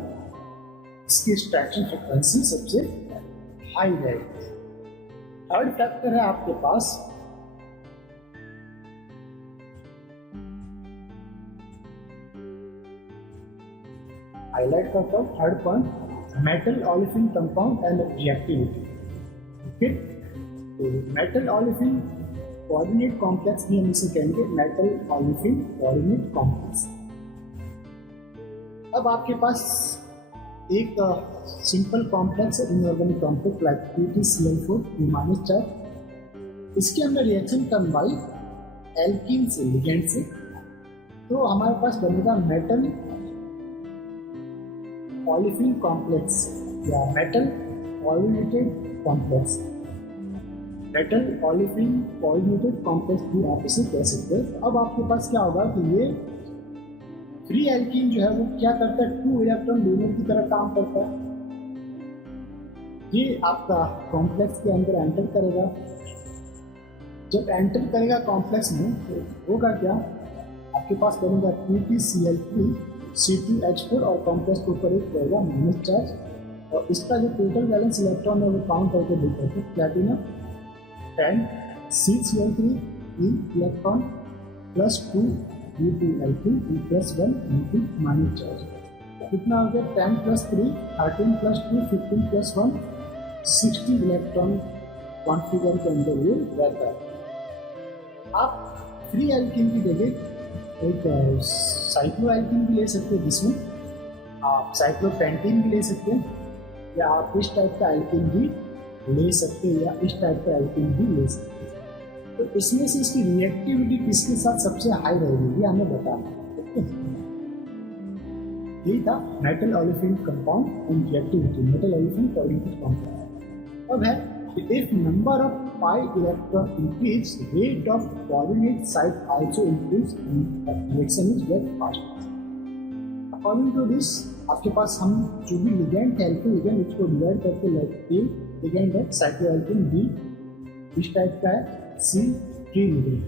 इसकी स्ट्रेचिंग फ्रीक्वेंसी सबसे हाई रहेगी। थर्ड फैक्टर है आपके पास हाईलाइट करता हूँ, third point, metal olefin compound and reactivity. Okay, तो मेटल ओलेफिन कोऑर्डिनेट कॉम्प्लेक्स भी हम इसे कहेंगे, मेटल ओलेफिन कोऑर्डिनेट कॉम्प्लेक्स। अब आपके पास एक सिंपल कॉम्प्लेक्स है, inorganic complex like PtCl4 charge. इसके अंदर रिएक्शन करवाई एल्कीन से, लिगेंड से, तो हमारे पास बनेगा मेटल ओलेफिन कॉम्प्लेक्स या metal coordinated complex. Metal olefin coordinated complex भी आप इसे कह सकते हैं। अब आपके पास क्या होगा कि ये फ्री एल्कीन जो है वो क्या करता है, 2 इलेक्ट्रॉन डोनर की तरह काम करता है। ये आपका कॉम्प्लेक्स के अंदर एंटर करेगा। जब एंटर करेगा कॉम्प्लेक्स में तो होगा क्या, आपके पास बनेगा PtCl3 C2H4 और कॉम्प्लेक्स के ऊपर एक रहेगा माइनस चार्ज और इसका जो टोटल बैलेंस इलेक्ट्रॉन है वो काउंट करके देख सकते हैं। Platinum 10 CCl3 electron +2 U2 alkene +1 U2 minus charge. कितना हो गया, 10 + 3 13 + 2 15 + 1 60 इलेक्ट्रॉन कॉन्फिगर के अंदर ये रहता है। आप फ्री एल्कीन की जगह एक साइक्लो एल्कीन भी ले सकते हैं, जिसमें आप साइक्लोपेंटीन भी ले सकते हैं या आप इस टाइप का एल्कीन भी ले सकते हैं या इस टाइप का एल्कीन भी ले सकते हैं। तो इसमें से इसकी रिएक्टिविटी किसके साथ सबसे हाई रहेगी ये हमें बता। यही था metal olefin compound and reactivity, metal olefin coordinated compound. अब है if number of pi electron increase, rate of coordinate site also increase and reaction is get faster. According to this, आपके पास हम जो भी लिगेंड है एल्किन लिगेंड उसको divide करके like A ligand है, साइक्लोएल्किन B इस टाइप का है, C फ्री लिगेंड।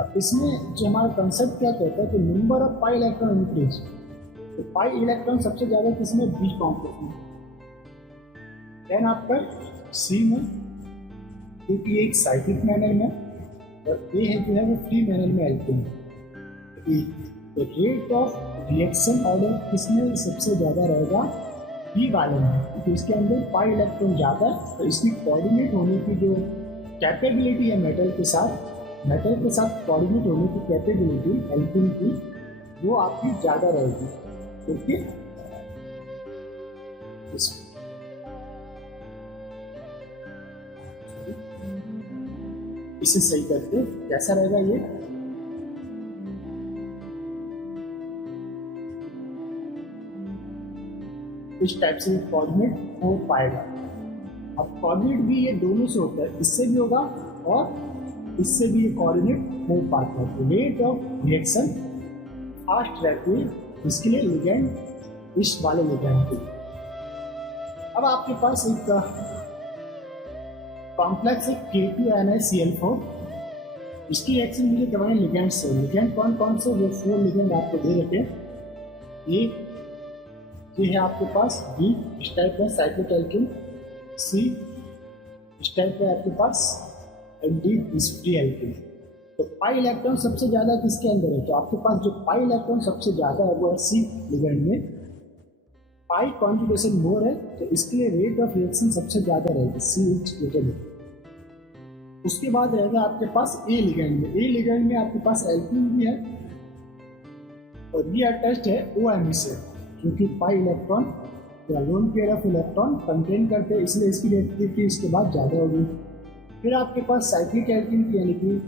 अब इसमें जो हमारा कंसेप्ट क्या कहता है कि number of pi electron increase, तो पाई इलेक्ट्रॉन सबसे ज़्यादा किसमें, B कॉम्प्लेक्स में। देन आपका C में, क्योंकि एक साइक्लिक मैनर में और A है जो है वो फ्री मैनर में एल्कीन है। तो रेट ऑफ रिएक्शन ऑर्डर किसमें सबसे ज़्यादा रहेगा, B वाले में, क्योंकि इसके अंदर पाई इलेक्ट्रॉन ज़्यादा है। तो इसकी कोऑर्डिनेट होने की जो कैपेबिलिटी है मेटल के साथ मेटल के साथ कोऑर्डिनेट होने की कैपेबिलिटी एल्कीन की वो आपकी ज़्यादा रहेगी। ओके, इसे सही करके कैसा रहेगा ये, इस टाइप से कोऑर्डिनेट हो पाएगा। अब कोऑर्डिनेट भी ये दोनों से होता है, इससे भी होगा और इससे भी ये कोऑर्डिनेट हो पाता है। रेट ऑफ रिएक्शन फास्ट रहती है इसके लिए लिगैंड, इस वाले लिगैंड के लिए। अब आपके पास एक कॉम्प्लेक्स है K2NiCl4, इसकी रिएक्शन मुझे करवाएं लिगैंड से। लिगैंड कौन कौन से, वो 4 लिगैंड आपको दे रखे हैं। ये है आपके पास B, इस टाइप का साइक्लोएल्केन, C इस टाइप का आपके पास, एंड D फ्री एल्केन। तो पाई इलेक्ट्रॉन सबसे ज़्यादा किसके अंदर है, तो आपके पास जो पाई इलेक्ट्रॉन सबसे ज़्यादा है वो है C लिगैंड में। पाई कॉन्जुगेशन मोर है तो इसके लिए रेट ऑफ रिएक्शन सबसे ज़्यादा रहेगी, CH ग्रेटर है। उसके बाद रहेगा आपके पास A लिगैंड में। A लिगैंड में आपके पास एल्कीन भी है और ये अटैच्ड है OMe से, क्योंकि पाई इलेक्ट्रॉन या lone pair of electron contain करते हैं, इसलिए इसकी रिएक्टिविटी इसके बाद ज़्यादा होगी। फिर आपके पास साइक्लिक एल्कीन की यानी कि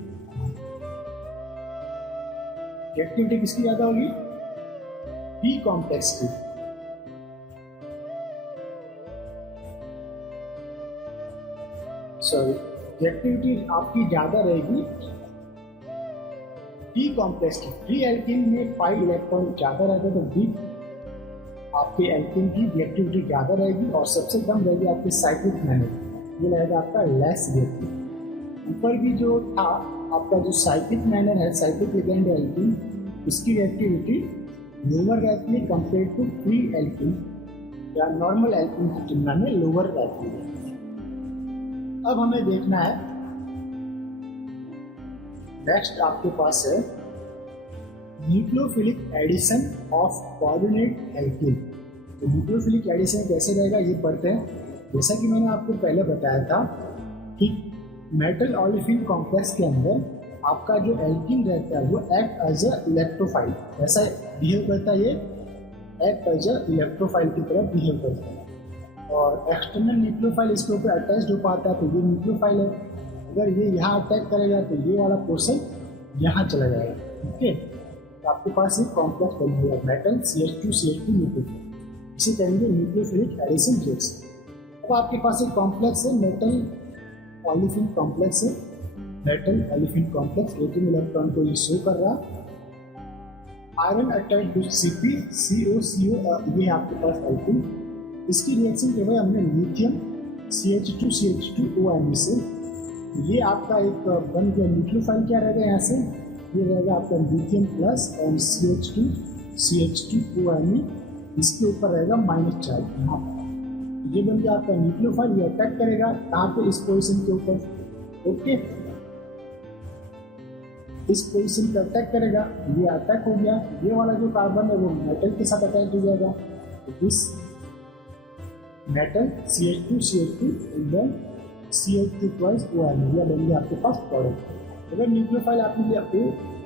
रिएक्टिविटी किसकी ज़्यादा होगी, B कॉम्प्लेक्स की। सॉरी, रिएक्टिविटी आपकी ज़्यादा रहेगी D कॉम्प्लेक्स की। फ्री एल्कीन में पाई इलेक्ट्रॉन ज़्यादा रहता है तो D आपके एल्कीन की रिएक्टिविटी ज़्यादा रहेगी और सबसे कम रहेगी आपके साइक्लिक मैनर, ये रहेगा आपका लेस रिएक्टिव। ऊपर भी जो था आपका जो साइक्लिक मैनर है, साइक्लिक लिगैंड एल्कीन, इसकी रिएक्टिविटी लोअर रहती है कंपेयर टू फ्री एल्कीन या नॉर्मल एल्कीन की तुलना में लोअर रहती है। अब हमें देखना है नेक्स्ट आपके पास है nucleophilic addition of coordinate alkene. तो न्यूक्लियोफिलिक एडिशन कैसे रहेगा ये पढ़ते हैं। जैसा कि मैंने आपको पहले बताया था कि मेटल ओलेफिन कॉम्प्लेक्स के अंदर आपका जो एल्कीन रहता है वो एक्ट एज अ इलेक्ट्रोफाइल, ऐसा बिहेव करता है, ये एक्ट एज अ इलेक्ट्रोफाइल की तरह बिहेव करता है और एक्सटर्नल न्यूक्लियोफाइल इसके ऊपर अटैच हो पाता है, तो ये न्यूक्लियोफाइल है। अगर ये यहाँ अटैक करेगा तो ये वाला पोर्शन यहाँ चला जाएगा। ओके, तो आपके पास एक कॉम्प्लेक्स बन गया मेटल CH2CH2 न्यूक्लियोफाइल, इसे कहेंगे न्यूक्लियोफिलिक एडिशन रिएक्शन। अब आपके पास एक कॉम्प्लेक्स है मेटल ओलेफिन कॉम्प्लेक्स है, मेटल ओलेफिन कॉम्प्लेक्स 18 इलेक्ट्रॉन को ये शो कर रहा है। आयरन अटैच टू CpCO और ये आपके पास एल्कीन। इसकी रिएक्शन के बाद हमने लिथियम CH2CH2OMe से, ये आपका एक बन गया न्यूक्लियोफाइल। क्या रहेगा यहाँ से, ये रहेगा आपका लिथियम प्लस एंड CH2CH2OMe, इसके ऊपर रहेगा माइनस चार्ज यहाँ पर। ये बन गया आपका न्यूक्लियोफाइल, ये अटैक करेगा कहाँ पे, इस पोजीशन के ऊपर। ओके, इस पोजीशन पे अटैक करेगा, ये अटैक हो गया, ये वाला जो कार्बन है वो मेटल के साथ अटैच हो जाएगा। तो इस metal CH2CH2 then CH2 twice OMe, यह बन गया आपके पास प्रोडक्ट। अगर न्यूक्लियोफाइल आपने लिया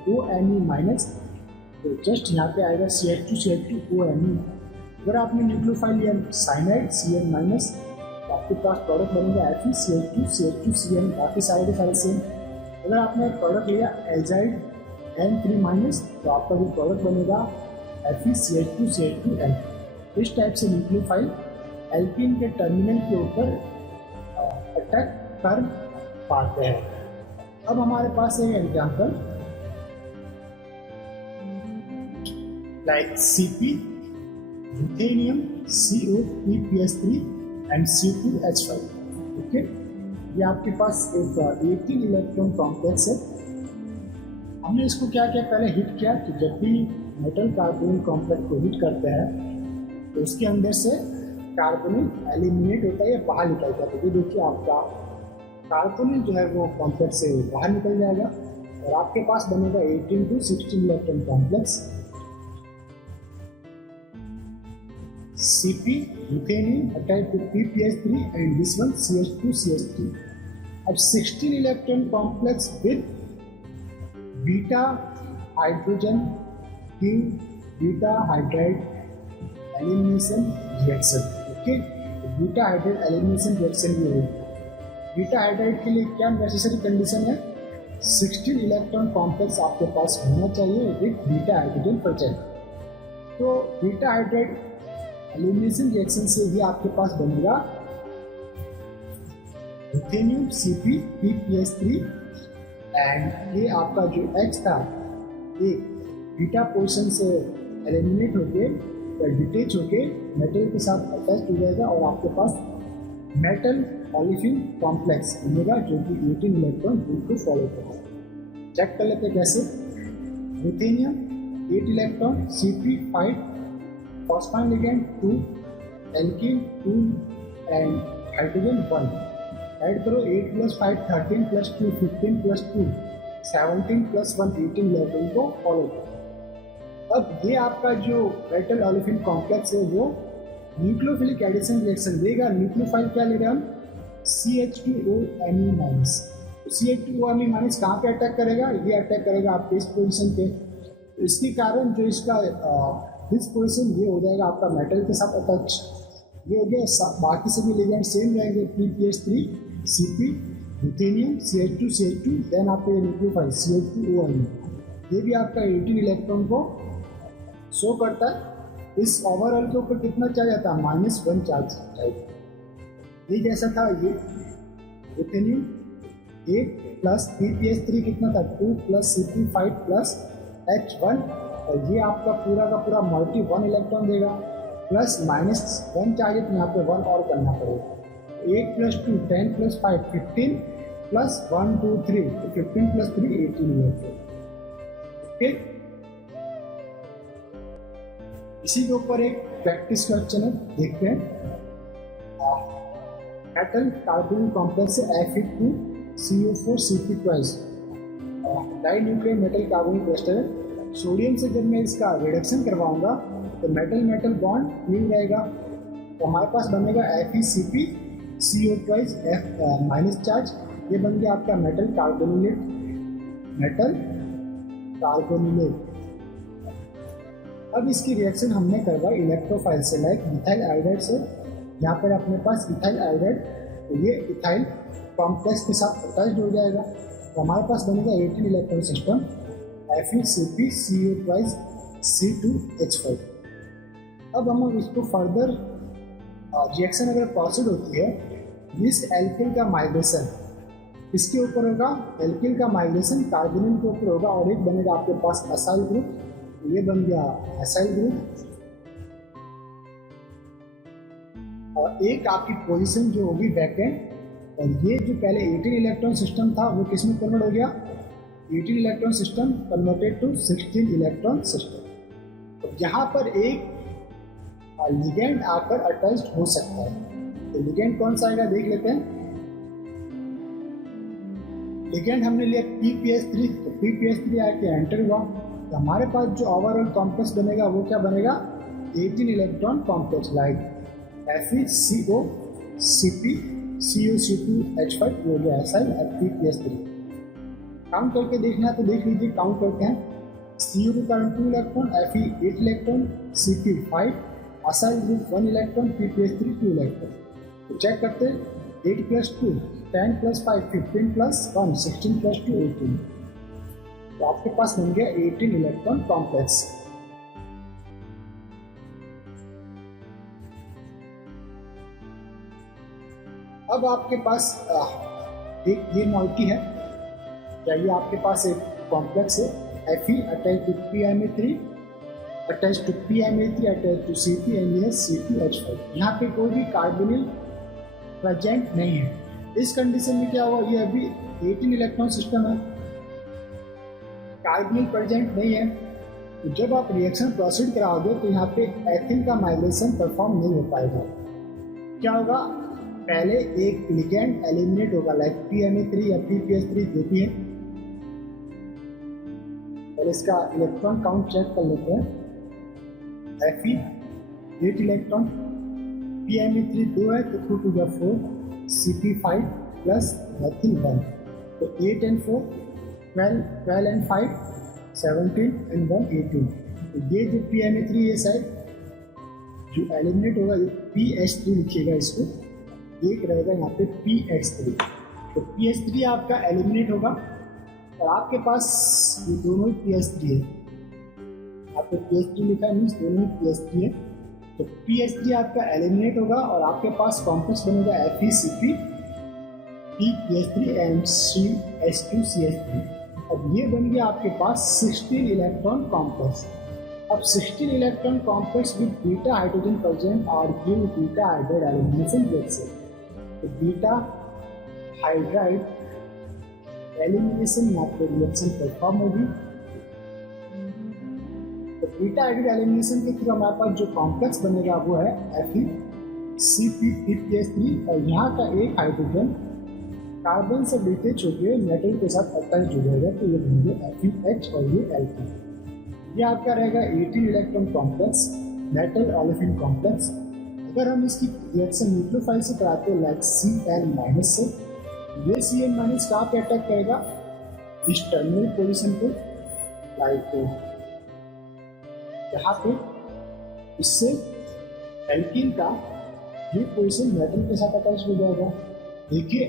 OMe माइनस, तो जस्ट यहाँ पे आएगा CH2CH2OMe। अगर आपने न्यूक्लियोफाइल लिया साइनाइड Cn माइनस, तो आपके पास प्रोडक्ट बनेगा FeCH2CH2Cn, बाकी सारे सारे सेम। अगर आपने प्रोडक्ट लिया एजाइड N3 माइनस, तो आपका जो प्रोडक्ट बनेगा FeCH2CH2N। इस टाइप से न्यूक्लियोफाइल एल्कीन के टर्मिनल के ऊपर अटैक कर पाते हैं। अब हमारे पास एक example like Cp, ruthenium, CO3PS3 and C2H5। Okay, ये आपके पास एक 18 इलेक्ट्रॉन कॉम्प्लेक्स है। हमने इसको क्या किया, पहले हिट किया कि जब भी मेटल कार्बोनिल कॉम्प्लेक्स को हिट करते हैं तो उसके अंदर से कार्बोनिल एलिमिनेट होता है या बाहर निकल जाता है। ये देखिए आपका कार्बोनिल जो है वो कॉम्प्लेक्स से बाहर निकल जाएगा और आपके पास बनेगा 18 to 16 electron complex Cp ruthenium attach to PPH3 and this one CH2CH3। अब 16 electron complex with beta hydrogen give beta hydride elimination reaction. Okay, beta hydride elimination reaction भी होगी। बीटा हाइड्राइड के लिए क्या नेसेसरी कंडीशन है? 16 electron complex आपके पास होना चाहिए विथ बीटा हाइड्रोजन प्रेजेंट। तो बीटा हाइड्राइड एलिमिनेशन रिएक्शन से ही आपके पास बनेगा रुथेनियम CpPpS3 एंड ये आपका जो H था एक बीटा पोर्शन से एलिमिनेट होके या डिटेच होके मेटल के साथ अटैच हो जाएगा और आपके पास मेटल ओलिफिन कॉम्प्लेक्स बनेगा जो कि 18 इलेक्ट्रॉन ग्रुप को फॉलो करेगा। चेक कर लेते कैसे। Ruthenium 8 electron Cp5 phosphine ligand 2 alkene 2 and hydrogen 1 add करो 8 + 5 13 + 2 15 + 2 17 + 1 18 इलेक्ट्रॉन को फॉलो करो। अब ये आपका जो मेटल ओलिफिन कॉम्प्लेक्स है वो न्यूक्लियोफिलिक एडिशन रिएक्शन देगा। न्यूक्लियोफाइल क्या लेगा हम? CH2OMe-। CH2OMe- कहाँ पे अटैक करेगा? ये अटैक करेगा आपके इस पोजीशन पे। तो इसके कारण जो इसका दिस पोजीशन ये हो जाएगा आपका मेटल के साथ अटैच। ये हो गया। बाकी सभी लिगेंड सेम रहेंगे PpS3 Cp ruthenium CH2 then आपका ये न्यूक्लियोफाइल CH2OMe ये भी आपका 18 इलेक्ट्रॉन को शो करता है। इस ओवरऑल के ऊपर कितना चार्ज आता है? -1 चार्ज टाइप। ये जैसा था ये रुथेनियम 8 + PpS3 कितना था? 2 + Cp5 + H1 और ये आपका पूरा का पूरा मल्टी 1 इलेक्ट्रॉन देगा प्लस -1 चार्ज है तो यहाँ पे 1 और करना पड़ेगा। 8 + 2 10 + 5 15 + 1 2 3 तो 15 + 3 18 इलेक्ट्रॉन। ओके, इसी के ऊपर एक प्रैक्टिस क्वेश्चन है, देखते हैं। मेटल कार्बोनिल कॉम्प्लेक्स है Fe2CO4 Cp2 di nuclear metal carbonyl cluster है। सोडियम से जब मैं इसका रिडक्शन करवाऊंगा तो मेटल मेटल बॉन्ड न्यू रहेगा तो हमारे पास बनेगा FeCpCO2 F माइनस चार्ज। ये बन गया आपका मेटल कार्बोनिलेट। अब इसकी रिएक्शन हमने करवाई इलेक्ट्रोफाइल से लाइक इथाइल आयोडाइड से। यहाँ पर अपने पास इथाइल आयोडाइड तो ये इथाइल कॉम्प्लेक्स के साथ अटैच हो जाएगा तो हमारे पास बनेगा 18 इलेक्ट्रॉन सिस्टम FeCpCO2 C2H5। अब हम इसको फर्दर रिएक्शन अगर प्रोसीड होती है इस एल्किल का माइग्रेशन इसके ऊपर होगा। एल्किल का माइग्रेशन कार्बोनिल के ऊपर होगा और एक बनेगा आपके पास असाइल ग्रुप। ये बन गया असाइल ग्रुप और एक आपकी पोजीशन जो होगी वैकेंट। और ये जो पहले 18 इलेक्ट्रॉन सिस्टम था वो किस में कन्वर्ट हो गया? 18 electron system converted to 16 electron system. तो यहाँ पर एक लिगेंड आकर अटैच्ड हो सकता है। तो लिगेंड कौन सा आएगा देख लेते हैं। लिगेंड हमने लिया PpS3 तो PpS3 आके एंटर हुआ तो हमारे पास जो ओवरऑल कॉम्प्लेक्स बनेगा वो क्या बनेगा? 18 electron complex like FeCO CpCO2H5 हो गया असाइल PpS3। काउंट करके देखना है तो देख लीजिए, काउंट करते हैं। CO के कारण 2 electron, Fe 8 electron, Cp 5, acyl group 1 electron, PpS3 2 electron. तो चेक करते हैं 8 + 2 10 + 5 15 + 1 16 + 2 18। तो आपके पास बन गया 18 इलेक्ट्रॉन कॉम्प्लेक्स। अब आपके पास एक ये मॉलिक्यूल है, क्या ये आपके पास एक कॉम्प्लेक्स है Fe attach to PMA3 attach to PMA3 attach to Cp and ये C2H5। यहाँ पे कोई भी कार्बोनिल प्रेजेंट नहीं है। इस कंडीशन में क्या हुआ? ये अभी 18 इलेक्ट्रॉन सिस्टम है, कार्बोनिल प्रेजेंट नहीं है। तो जब आप रिएक्शन प्रोसीड कराओगे तो यहाँ पे एथिल का माइग्रेशन परफॉर्म नहीं हो पाएगा। क्या होगा? पहले एक लिगेंड एलिमिनेट होगा लाइक PMA3 या PpS3 जो भी है। और इसका इलेक्ट्रॉन काउंट चेक कर लेते हैं। Fe 8 इलेक्ट्रॉन, PMA3 2 है तो 2 to the 4, Cp5 plus nothing 1 तो 8 and 4 12 एंड 5 17 एंड 1 18। तो ये जो PNA3 है शायद जो एलिमिनेट होगा, PH3 लिखिएगा इसको, एक रहेगा यहाँ पे PH3। तो PH3 आपका एलिमिनेट होगा और आपके पास ये दोनों ही PH3 है, यहाँ पे PH3 लिखा है, मीन्स दोनों ही PH3 है। तो PH3 आपका एलिमिनेट होगा और आपके पास कॉम्प्लेक्स बनेगा FeCP PPH3 and CH2CH3। अब ये बन गया आपके पास 16 इलेक्ट्रॉन कॉम्प्लेक्स। अब 16 electron complex with beta hydrogen present are give beta hydride elimination reaction. तो बीटा हाइड्राइड एलिमिनेशन यहाँ पे रिएक्शन परफॉर्म होगी। तो बीटा हाइड्राइड एलिमिनेशन के थ्रू हमारे पास जो कॉम्प्लेक्स बनेगा वो है FeCP PPH3 और यहाँ का एक हाइड्रोजन कार्बन से डिटेच होकर मेटल के साथ अटैच हो जाएगा, तो ये बनेंगे FeH और ये एल्कीन। ये आपका रहेगा 18 electron complex metal olefin complex. अगर हम इसकी रिएक्शन न्यूक्लियोफाइल से कराते हैं लाइक Cn- से, ये Cn- कहाँ पे अटैक करेगा, इस टर्मिनल पोजीशन पे, लाइक यहाँ पे। इससे एल्कीन का ये पोजीशन मेटल के साथ अटैच हो जाएगा। देखिए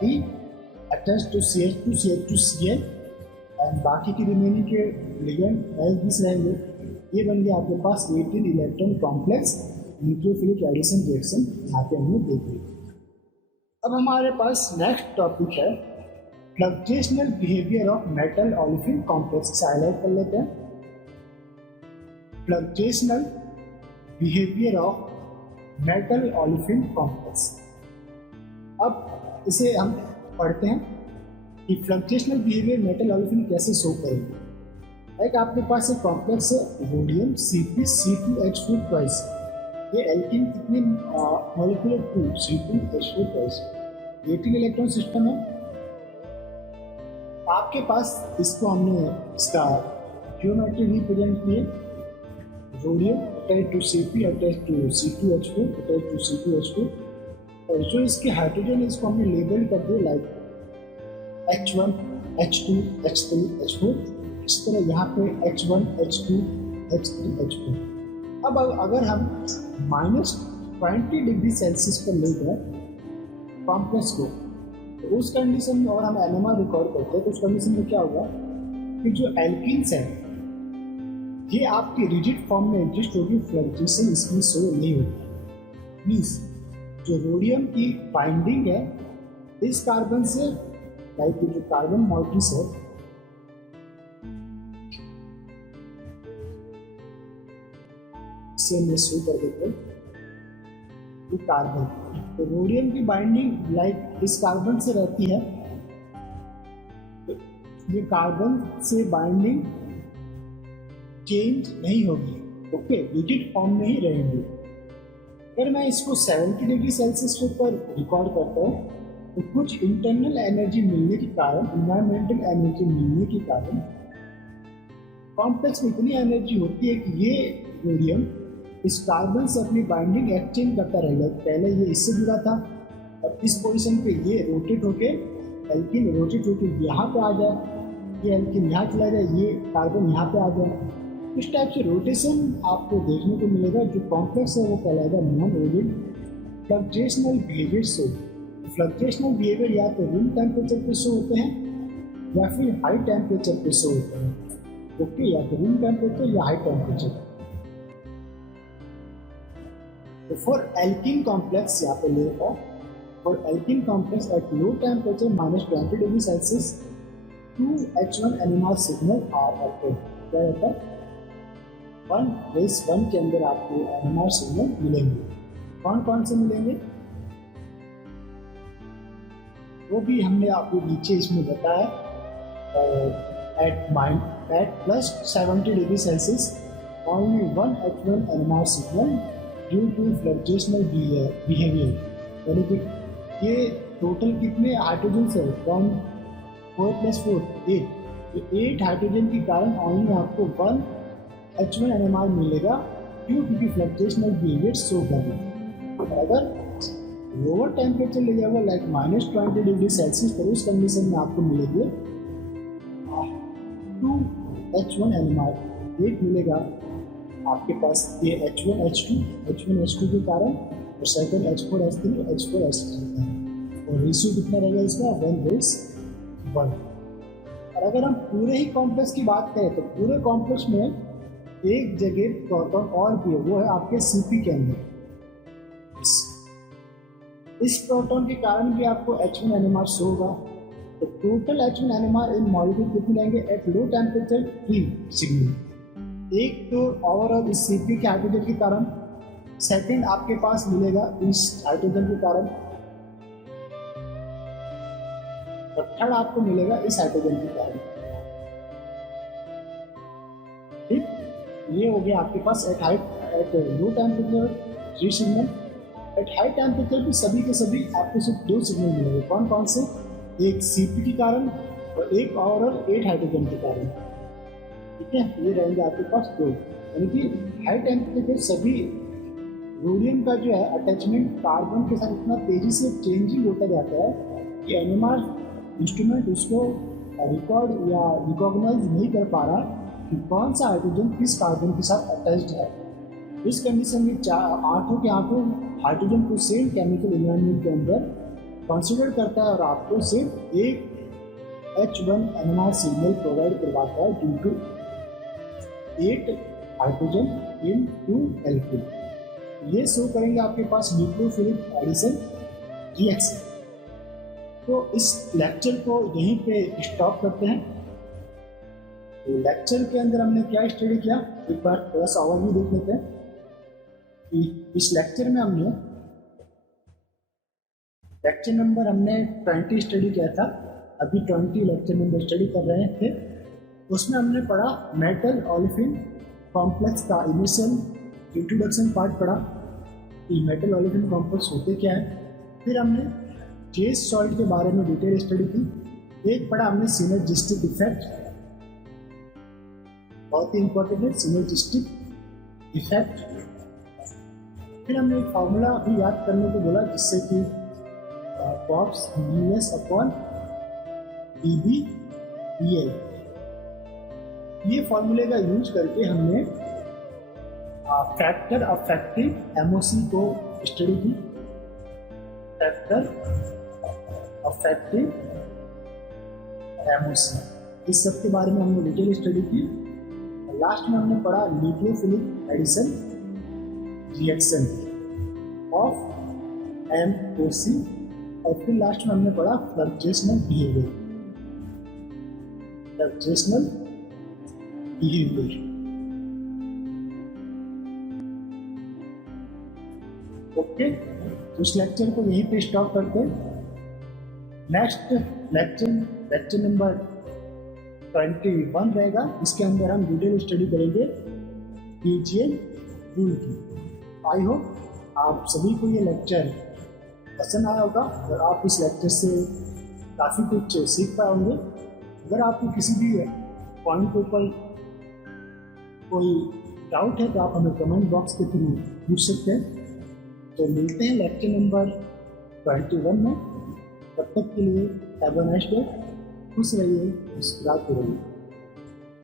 Fe attach to CH2 CH2 Cl and बाकी की रिमेनिंग के लिगेंड एज दिस रहेंगे। ये बन गया आपके पास 18 electron complex nucleophilic addition reaction, यहाँ पे हमने देख ली। अब हमारे पास नेक्स्ट टॉपिक है fluxional behaviour of metal olefin complex. इसे हाईलाइट कर लेते हैं। Fluxional behaviour of metal olefin complex. अब इसे हम पढ़ते हैं कि फ्लक्चुएशनल बिहेवियर मेटल ओलेफिन कैसे शो करेंगे। एक आपके पास एक कॉम्प्लेक्स है रोडियम CpC2H4 ट्वाइस। ये एल्कीन कितने molecular 2 C2H4 twice, 18 electron system है। आपके पास इसको हमने इसका ज्योमेट्री रिप्रेजेंट किए, rhodium attach to Cp attach to C2H4 attach to C2H4 और जो इसके हाइड्रोजन इसको हमने लेबल कर दिया like H1 H2 H3 H4। इस तरह यहाँ पे H1 H2 H3 H4। अब अगर हम -20 डिग्री सेल्सियस पर ले गए कॉम्प्लेक्स को, तो उस कंडीशन में और हम NMR रिकॉर्ड करते हैं, तो उस कंडीशन में क्या होगा कि जो एल्कीन्स है ये आपकी रिजिड फॉर्म में एडजस्ट होगी, फ्लक्चुएशन इसमें शो नहीं होगी। मीन्स जो रोडियम की बाइंडिंग है इस कार्बन से, लाइक जो कार्बन मॉलिक्यूल्स है इसे मैं शो कर देते हैं, ये कार्बन, तो रोडियम की बाइंडिंग लाइक इस कार्बन से रहती है। तो ये कार्बन से बाइंडिंग चेंज नहीं होगी, ओके, रिजिड फॉर्म में ही रहेंगे। अगर मैं इसको 70 डिग्री सेल्सियस के ऊपर रिकॉर्ड करता हूँ तो कुछ इंटरनल एनर्जी मिलने के कारण, इन्वायरमेंटल एनर्जी मिलने के कारण कॉम्प्लेक्स में इतनी एनर्जी होती है कि ये रोडियम इस कार्बन से अपनी बाइंडिंग एक्सचेंज करता रहेगा। पहले ये इससे जुड़ा था, अब इस पोजीशन पे ये रोटेट होके एल्कीन रोटेट होके यहाँ पे आ जाए, ये एल्कीन यहाँ चला जाए, ये कार्बन यहाँ पे आ जाए। इस टाइप से रोटेशन आपको देखने को मिलेगा। जो कॉम्प्लेक्स है वो कहलाएगा non origin fluxional behaviour show. Fluxional behaviour या तो रूम टेम्परेचर पे शो होते हैं या फिर हाई टेम्परेचर पे शो होते हैं, ओके, या तो रूम टेम्परेचर या हाई टेम्परेचर। तो फॉर एल्कीन कॉम्प्लेक्स यहाँ पे लेगा, for alkene complex at low temperature -20 degree Celsius 2 H1 NMR signal are opted. क्या रहता है 1 के अंदर आपको NMR सिग्नल मिलेंगे। कौन कौन से मिलेंगे वो भी हमने आपको नीचे इसमें बताया। At +70 degree Celsius only 1 H1 NMR signal due to fluxional behaviour. यानी कि ये टोटल कितने हाइड्रोजन है, 4 + 4 8, 8 हाइड्रोजन के कारण ओनली आपको 1 H1 NMR मिलेगा, क्यों, क्योंकि फ्लक्चुएशनल बिहेवियर शो कर रहे हैं। अगर लोअर टेम्परेचर ले जाएगा लाइक -20 डिग्री सेल्सियस, तो उस कंडीशन में आपको मिलेंगे 2H1NMR, एक मिलेगा आपके पास ये H1H2 के कारण, और सेकंड H4H3 H4H3 का, और रेशियो कितना रहेगा इसका 1:1। और अगर हम पूरे ही कॉम्प्लेक्स की बात करें तो पूरे कॉम्प्लेक्स में एक जगह प्रोटॉन और भी है, वो है आपके CP के अंदर। इस प्रोटॉन के कारण भी आपको H1NMR शो होगा। तो टोटल H1NMR इन मॉलिक्यूल कितने लेंगे एट लो टेम्परेचर 3 सिग्नल। एक तो ओवरऑल इस CP के हाइड्रोजन के कारण, सेकंड आपके पास मिलेगा इस हाइड्रोजन के कारण, और थर्ड आपको मिलेगा इस हाइड्रोजन के कारण। ठीक, ये हो गया आपके पास at low temperature 3 signal. At high temperature भी सभी के सभी आपको सिर्फ 2 सिग्नल मिलेंगे। कौन कौन से? एक CP के कारण और एक ओवरऑल 8 हाइड्रोजन के कारण। ठीक है, ये रहेंगे आपके पास 2। यानी कि हाई टेम्परेचर पे सभी रोडियम का जो है अटैचमेंट कार्बन के साथ इतना तेजी से चेंजिंग होता जाता है कि NMR इंस्ट्रूमेंट उसको रिकॉर्ड या रिकॉग्नाइज नहीं कर पा रहा कि कौन सा हाइड्रोजन किस कार्बन के साथ अटैच्ड है। इस कंडीशन में आठों के आठों हाइड्रोजन को सेम केमिकल एनवायरनमेंट के अंदर कंसीडर करता है और आपको सिर्फ एक H1NMR सिग्नल प्रोवाइड करवाता है due to 8 hydrogen in 2 alkane. ये शो करेंगे आपके पास न्यूक्लियोफिलिक एडिशन रिएक्शन। तो इस लेक्चर को यहीं पे स्टॉप करते हैं। तो लेक्चर के अंदर हमने क्या स्टडी किया, एक बार थोड़ा सा ओवरव्यू देख लेते हैं। इस लेक्चर में हमने लेक्चर नंबर 20 स्टडी किया था। अभी 20 लेक्चर नंबर स्टडी कर रहे थे। उसमें हमने पढ़ा मेटल ओलेफिन कॉम्प्लेक्स का इनिशियल इंट्रोडक्शन पार्ट पढ़ा कि मेटल ओलेफिन कॉम्प्लेक्स होते क्या है। फिर हमने चेस सॉल्ट के बारे में डिटेल स्टडी की। एक पढ़ा हमने सिनर्जिस्टिक इफेक्ट, बहुत ही इंपॉर्टेंट है सिनर्जिस्टिक इफेक्ट। फिर हमने एक फॉर्मूला भी याद करने को बोला जिससे कि पॉप्स US अपॉन DBEL, ये फॉर्मूले का यूज करके हमने फैक्टर अफेक्टिव MOC को स्टडी की। फैक्टर अफेक्टिव MOC, इस सब के बारे में हमने डिटेल स्टडी की। लास्ट में हमने पढ़ा nucleophilic addition reaction of MOC, और फिर लास्ट में हमने पढ़ा फ्लक्चुएशनल बिहेवियर। ओके, तो इस लेक्चर को यहीं पे स्टॉप करते हैं। नेक्स्ट लेक्चर नंबर 21 रहेगा। इसके अंदर हम डिटेल स्टडी करेंगे PGL रूल की। आई होप आप सभी को ये लेक्चर पसंद आया होगा और आप इस लेक्चर से काफ़ी कुछ सीख पाए होंगे। अगर आपको किसी भी पॉइंट के ऊपर कोई डाउट है तो आप हमें कमेंट बॉक्स के थ्रू पूछ सकते हैं। तो मिलते हैं लेक्चर नंबर 21 में। तब तक के लिए हैव अ नाइस डे। खुश रहिए, मुस्कुराते रहिए।